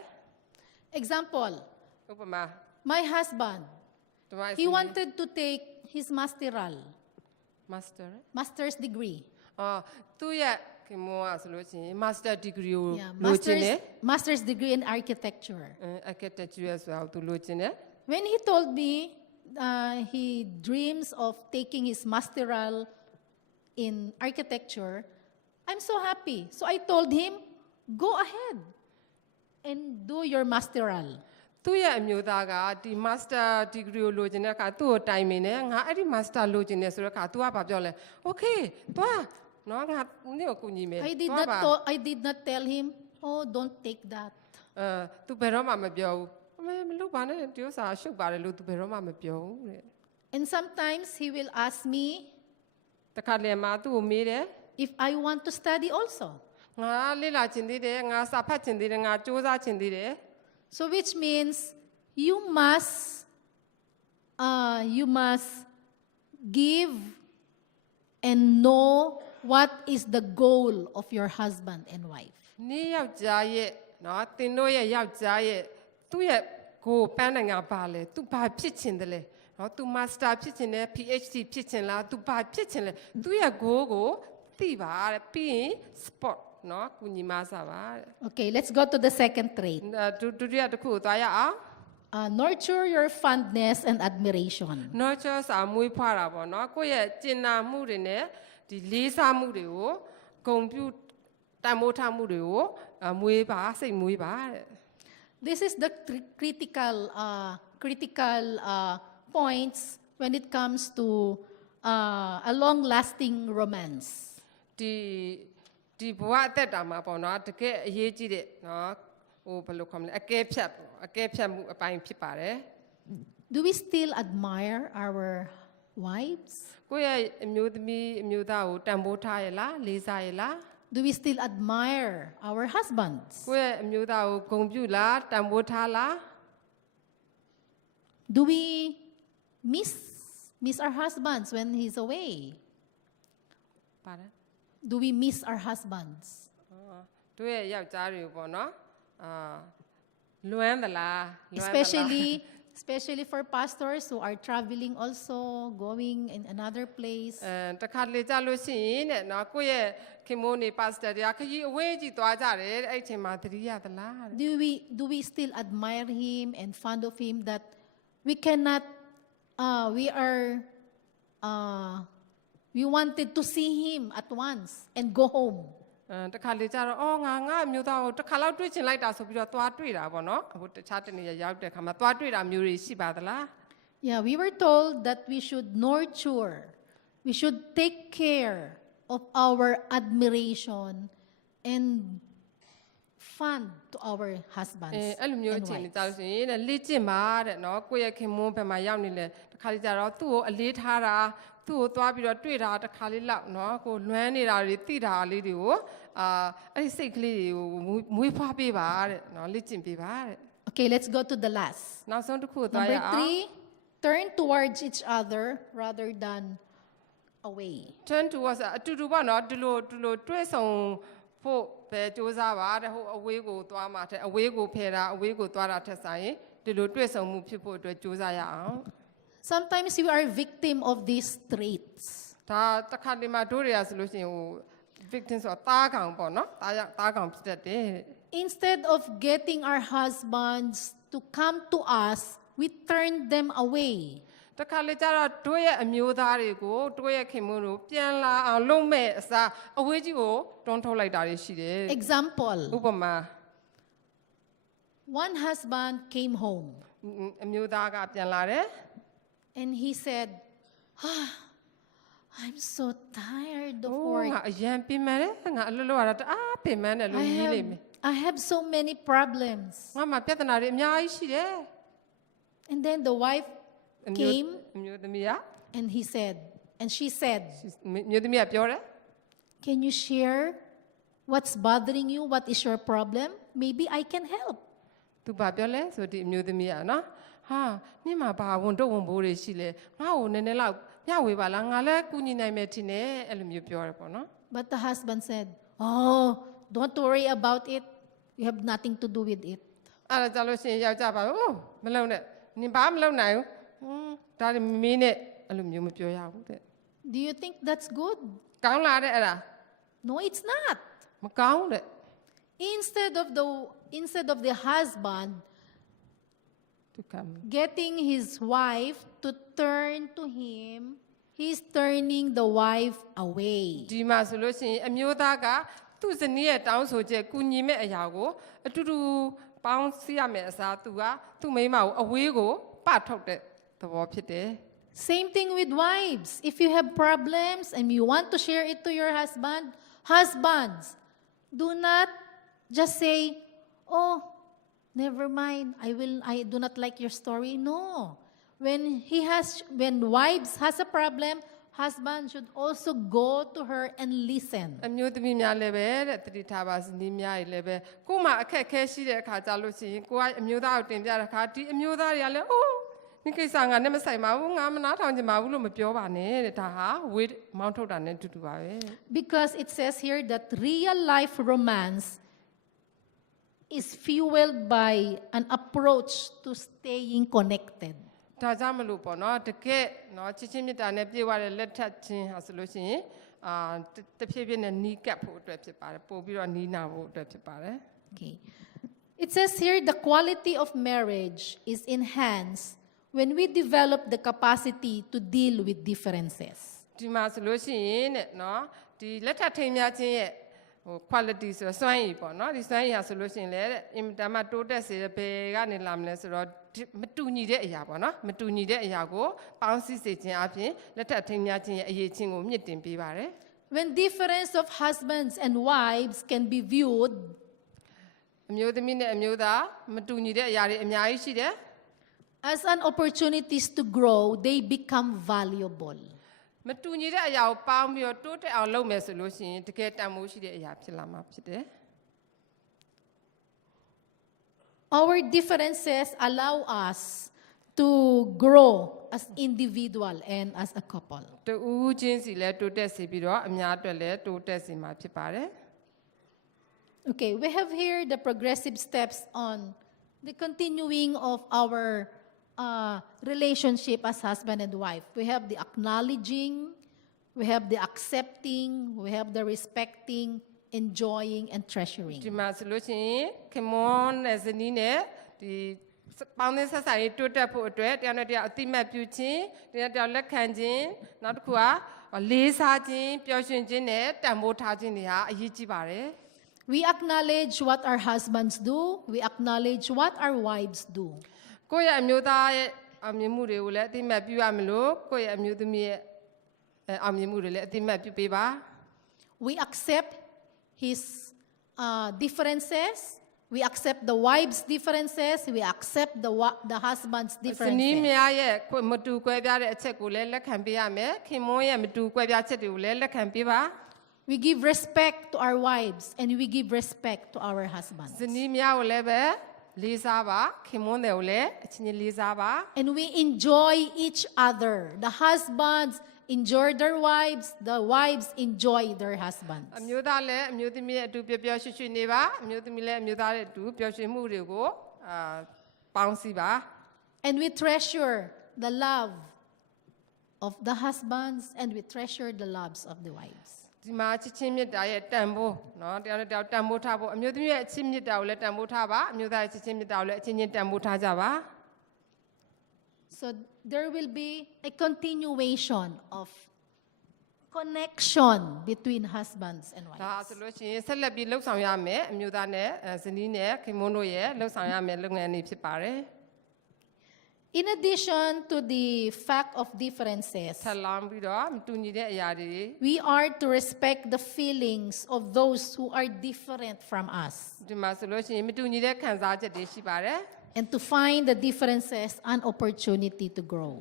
Example, ဥပမာ my husband, ဒီမှာ he wanted to take his master's degree. သူ့ရဲ့ခင်မောကဆိုလို့ရှိရင် master degree ကိုလိုချင်တယ် master's degree in architecture. architecture ဆိုတာကိုသူလိုချင်တယ် When he told me he dreams of taking his masteral in architecture, I'm so happy. So I told him, go ahead and do your masteral. သူ့ရဲ့အမျိုးသားကဒီ master degree ကိုလိုချင်တဲ့အခါသူ့ကိုတိုင်ပင်တယ်ငါအဲ့ဒီ master လိုချင်တယ်ဆိုတဲ့အခါ तू ကဘာပြောလဲ okay သွားနော်ငါနေ့ကိုကူညီမယ် I did not tell him, oh, don't take that. तू ဘယ်တော့မှမပြောဘူးမလုပ်ပါနဲ့ဒီဥစ္စာရှုပ်ပါတယ်လို့ तू ဘယ်တော့မှမပြောဘူးတဲ့ And sometimes he will ask me တခါလေမှာသူ့ကိုမေးတယ် if I want to study also. ငါလေ့လာချင်သေးတယ်ငါစာဖတ်ချင်သေးတယ်ငါစူးစမ်းချင်သေးတယ် So which means you must give and know what is the goal of your husband and wife. နေ့ယောက်ျားရဲ့နော်တင်တို့ရဲ့ယောက်ျားရဲ့သူ့ရဲ့ကိုပန်းနိုင်ငံပါလဲ तू ဘာဖြစ်ချင်တယ်လဲနော် तू master ဖြစ်ချင်တယ် PhD ဖြစ်ချင်လား तू ဘာဖြစ်ချင်လဲသူ့ရဲ့ goal ကိုသိပါတဲ့ပြီးရင် sport နော်ကုညီမစားပါတဲ့ Okay, let's go to the second trait. ဒုတိယတစ်ခုကိုသွားရအောင် Nurture your fondness and admiration. nurture စာမွေးဖွားတာပေါ့နော်ကိုယ့်ရဲ့ကျင်နာမှုတွေနဲ့ဒီလေးစားမှုတွေကိုဂုဏ်ပြုတန်ဖိုးထားမှုတွေကိုမွေးပါစိတ်မွေးပါတဲ့ This is the critical points when it comes to a long-lasting romance. ဒီဘဝအသက်တာမှာပေါ့နော်တကယ်အရေးကြီးတဲ့နော်ဟိုဘယ်လိုခေါ်မလဲအကဲဖြတ်မှုအပိုင်းဖြစ်ပါတယ် Do we still admire our wives? ကိုယ့်ရဲ့အမျိုးသမီးအမျိုးသားကိုတန်ဖိုးထားရလားလေးစားရလား Do we still admire our husbands? ကိုယ့်ရဲ့အမျိုးသားကိုဂုဏ်ပြုလားတန်ဖိုးထားလား Do we miss our husbands when he's away? ပါတယ် Do we miss our husbands? တို့ရဲ့ယောက်ျားတွေကိုပေါ့နော် လွမ်းသလား especially for pastors who are traveling also, going in another place. တခါလေကြလို့ရှိရင်တဲ့နော်ကိုယ့်ရဲ့ခင်မိုးနေပါစတာတွေကခကြီးအဝေးကြီးသွားကြတယ်တဲ့အဲ့ချိန်မှာသတိရသလားတဲ့ Do we still admire him and fond of him that we cannot we wanted to see him at once and go home? တခါလေကြတော့အော်ငါအမျိုးသားကိုတခါလောက်တွေ့ချင်လိုက်တာဆိုပြီးတော့သွားတွေ့တာပေါ့နော်အခုတခြားတနေရာရောက်တဲ့ခါမှာသွားတွေ့တာမျိုးတွေရှိပါသလား Yeah, we were told that we should nurture, we should take care of our admiration and fun to our husbands အဲ့လိုမျိုး and အချိန် wives. တွေကြောက်ရှင်တဲ့လေ့ကျင့်ပါတဲ့နော်ကိုယ့်ရဲ့ခင်မိုးဘယ်မှာရောက်နေလဲတခါလေကြတော့သူ့ကိုအလေးထားတာသူ့ကိုသွားပြီးတော့တွေ့တာတခါလေးလောက်နော်ကိုလွမ်းနေတာတွေတိတာလေးတွေကိုအဲ့ဒီစိတ်ကလေးတွေကိုမွေးဖွားပေးပါတဲ့နော်လေ့ကျင့်ပေးပါတဲ့ Okay, let's go to the last. နောက်ဆုံးတစ်ခုသွားရ Number အောင် 3, turn towards each other rather than away. turn towards အတူတူပေါ့နော်ဒီလိုတွေ့ဆုံဖို့ပဲစူးစမ်းပါတဲ့ဟိုအဝေးကိုသွားမှာတဲ့အဝေးကိုဖယ်တာအဝေးကိုသွားတာထက်ဆိုင်ဒီလိုတွေ့ဆုံမှုဖြစ်ဖို့အတွက်စူးစမ်းရအောင် Sometimes we are victim of these traits. ဒါတခါတည်းမှာတို့တွေကဆိုလို့ရှိရင်ဟို victim ဆိုတာတားကောင်ပေါ့နော်တားကောင်ဖြစ်တတ်တယ် Instead of getting our husbands to come to us, we turn them away. တခါလေကျတော့တို့ရဲ့အမျိုးသားတွေကိုတို့ရဲ့ခင်မွန်းတို့ပြန်လာအောင်လုပ်မဲ့အစားအဝေးကြီးကိုတွန်းထုတ်လိုက်တာတွေရှိတယ် Example, ဥပမာ one husband came home အမျိုးသားကပြန်လာတယ် and he said, I'm so tired of ဟို work. ငါအရန်ပြင်မှန်းတယ်ငါအလုပ်လုပ်ရတာတအားပင်ပန်းတယ်လို့ကြီးလိမ့်မယ် I have so many problems. ငါမှပြဿနာတွေအများကြီးရှိတယ် And then the wife came အမျိုးသမီးက and she said, အမျိုးသမီးကပြောတယ် can you share what's bothering you? What is your problem? Maybe I can help. သူဘာပြောလဲဆိုဒီအမျိုးသမီးကနော်ဟာနင့်မှာဘာဝန်တော့ဝန်ဘိုးတွေရှိလဲငါ့ကိုနည်းနည်းလောက်မျှဝေပါလားငါလည်းကူညီနိုင်မယ်ထင်တယ်အဲ့လိုမျိုးပြောရပေါ့နော် But the husband said, oh, don't worry about it. You have nothing to do with it. အဲ့ဒါကြလို့ရှိရင်ယောက်ျားပါဘူးမလုံနဲ့နင်ဘာမလုံနိုင်ဘူးဒါတွေမင်းနဲ့အဲ့လိုမျိုးမပြောရဘူးတဲ့ Do you think that's good? ကောင်းလားတဲ့အဲ့ဒါ No, it's not. မကောင်းတဲ့ Instead of the husband to come getting his wife to turn to him, he's turning the wife away. ဒီမှာဆိုလို့ရှိရင်အမျိုးသားကသူ့ဇနီးရဲ့တောင်းဆိုချက်ကူညီမဲ့အရာကိုအတူတူပေါင်းစည်းရမယ်အစားသူကသူ့မိန်းမကိုအဝေးကိုပထုတ်တဲ့သဘောဖြစ်တယ် Same thing with wives. If you have problems and you want to share it to your husband, husbands, do not just say, oh, never mind, I do not like your story. No. When wives has a problem, husband should also go to her and listen. အမျိုးသမီးများလည်းပဲတဲ့တတိထားပါဇနီးများကြီးလည်းပဲကို့မှာအခက်အခဲရှိတဲ့အခါကြလို့ရှိရင်ကိုကအမျိုးသားကိုတင်ပြတဲ့အခါဒီအမျိုးသားတွေကလည်းအိုးဒီကိစ္စငါနဲ့မဆိုင်ပါဘူးငါမနားထောင်ချင်ပါဘူးလို့မပြောပါနဲ့တဲ့ဒါဟာဝေးမောင်းထုတ်တာနဲ့တူတူပါပဲ Because it says here that real life romance is fueled by an approach to staying connected. ဒါကြောင့်မလို့ပေါ့နော်တကယ်နော်ချစ်ချင်းမြတ်တာနဲ့ပြေဝတဲ့လက်ထပ်ချင်းဟာဆိုလို့ရှိရင်တဖြည်းဖြည်းနဲ့နီးကပ်ဖို့အတွက်ဖြစ်ပါတယ်ပို့ပြီးတော့နီးနာဖို့အတွက်ဖြစ်ပါတယ် Okay. It says here the quality of marriage is enhanced when we develop the capacity to deal with differences. ဒီမှာဆိုလို့ရှိရင်တဲ့နော်ဒီလက်ထပ်ထိမ်းများချင်းရဲ့ဟို quality ဆိုစွမ်းရည်ပေါ့နော်ဒီစွမ်းရည်ဟာဆိုလို့ရှိရင်လည်းအင်တာမတိုးတက်စေတဲ့ဘယ်ကနေလာမလဲဆိုတော့မတူညီတဲ့အရာပေါ့နော်မတူညီတဲ့အရာကိုပေါင်းစည်းစေခြင်းအပြင်လက်ထပ်ထိမ်းများချင်းရဲ့အရေးချင်းကိုမြင့်တင်ပေးပါတယ် When difference of husbands and wives can be viewed အမျိုးသမီးနဲ့အမျိုးသားမတူညီတဲ့အရာတွေအများကြီးရှိတယ် as an opportunities to grow, they become valuable. မတူညီတဲ့အရာကိုပေါင်းပြီးတော့တိုးတက်အောင်လုပ်မယ်ဆိုလို့ရှိရင်တကယ်တန်ဖိုးရှိတဲ့အရာဖြစ်လာမှာဖြစ်တယ် Our differences allow us to grow as individual and as a couple. တူချင်းစီလဲတိုးတက်စေပြီးတော့အများအတွက်လဲတိုးတက်စေမှာဖြစ်ပါတယ် Okay, we have here the progressive steps on the continuing of our relationship as husband and wife. We have the acknowledging, we have the accepting, we have the respecting, enjoying, and treasuring. ဒီမှာဆိုလို့ရှိရင်ခင်မွန်းနဲ့ဇနီးနဲ့ဒီပေါင်းသင်းဆက်ဆံရေးတိုးတက်ဖို့အတွက်တရားနဲ့တရားအတိမတ်ပြုခြင်းတရားတရားလက်ခံခြင်းနောက်တစ်ခုကလေးစားခြင်းပျော်ရွှင်ခြင်းနဲ့တန်ဖိုးထားခြင်းတွေဟာအရေးကြီးပါတယ် We acknowledge what our husbands do, we acknowledge what our wives do. ကိုယ့်ရဲ့အမျိုးသားရဲ့အောင်မြင်မှုတွေကိုလည်းအတိမတ်ပြုရမလို့ကိုယ့်ရဲ့အမျိုးသမီးရဲ့အောင်မြင်မှုတွေလည်းအတိမတ်ပြုပေးပါ We accept his differences, we accept the wife's differences, we accept the husband's ဇနီး differences. မယားရဲ့မတူကွဲပြားတဲ့အချက်ကိုလည်းလက်ခံပေးရမယ်ခင်မွန်းရဲ့မတူကွဲပြားချက်တွေကိုလည်းလက်ခံပေးပါ We give respect to our wives and we give respect to our husbands. ဇနီးမယားကိုလည်းပဲလေးစားပါခင်မွန်းတွေကိုလည်းအချင်းချင်းလေးစားပါ And we enjoy each other. The husbands enjoy their wives, the wives enjoy their husbands. အမျိုးသားလည်းအမျိုးသမီးရဲ့အတူပျော်ပျော်ရွှင်ရွှင်နေပါအမျိုးသမီးလည်းအမျိုးသားရဲ့အတူပျော်ရွှင်မှုတွေကိုပေါင်းစည်းပါ And we treasure the love of the husbands and we treasure the loves of the wives. ဒီမှာချစ်ချင်းမြတ်တာရဲ့တန်ဖိုးเนาะတရားနဲ့တရားတန်ဖိုးထားဖို့အမျိုးသမီးရဲ့အချစ်မြတ်တာကိုလည်းတန်ဖိုးထားပါအမျိုးသားရဲ့ချစ်ချင်းမြတ်တာကိုလည်းအချင်းချင်းတန်ဖိုးထားကြပါ So there will be a continuation of connection between husbands and ဒါ wives. ဆိုလို့ရှိရင်ဆက်လက်ပြီးလှုပ်ဆောင်ရမယ်အမျိုးသားနဲ့ဇနီးနဲ့ခင်မွန်းတို့ရဲ့လှုပ်ဆောင်ရမယ်လုပ်ငန်းတွေဖြစ်ပါတယ် In addition to the fact of differences, ထပ်လောင်းပြီးတော့မတူညီတဲ့အရာတွေ we are to respect the feelings of those who are different from us ဒီမှာဆိုလို့ရှိရင်မတူညီတဲ့ခံစားချက်တွေရှိပါတယ် and to find the differences an opportunity to grow.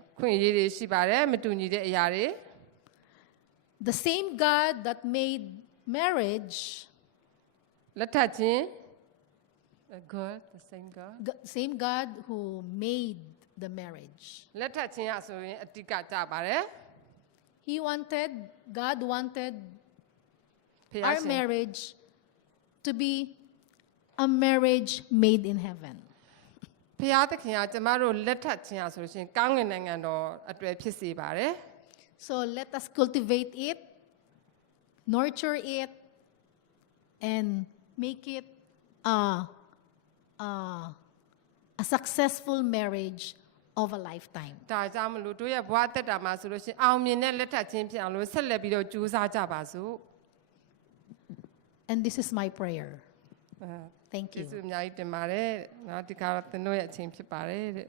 အခွင့်အရေးတွေရှိပါတယ်မတူညီတဲ့အရာတွေ The same God that made marriage, လက်ထပ်ခြင်း God the same God who made the marriage, လက်ထပ်ခြင်းအဆိုရင်အတိကကြပါတယ် God wanted ဖခင် our ရှင် marriage to be a marriage made in heaven. ဖခင်သခင်ကကျမတို့လက်ထပ်ခြင်းအဆိုလို့ရှိရင်ကောင်းကင်နိုင်ငံတော်အတွေ့ဖြစ်စေပါတယ် So let us cultivate it, nurture it, and make it a successful marriage of a lifetime. ဒါကြောင့်မလို့တို့ရဲ့ဘဝတက်တာမှာဆိုလို့ရှိရင်အောင်မြင်တဲ့လက်ထပ်ခြင်းဖြစ်အောင်လို့ဆက်လက်ပြီးတော့ကြိုးစားကြပါစို့ And this is my prayer. Thank ကျေး you. ဇူးအများကြီးတင်ပါတယ်เนาะဒီကတော့သင်တို့ရဲ့အချိန်ဖြစ်ပါတယ်တဲ့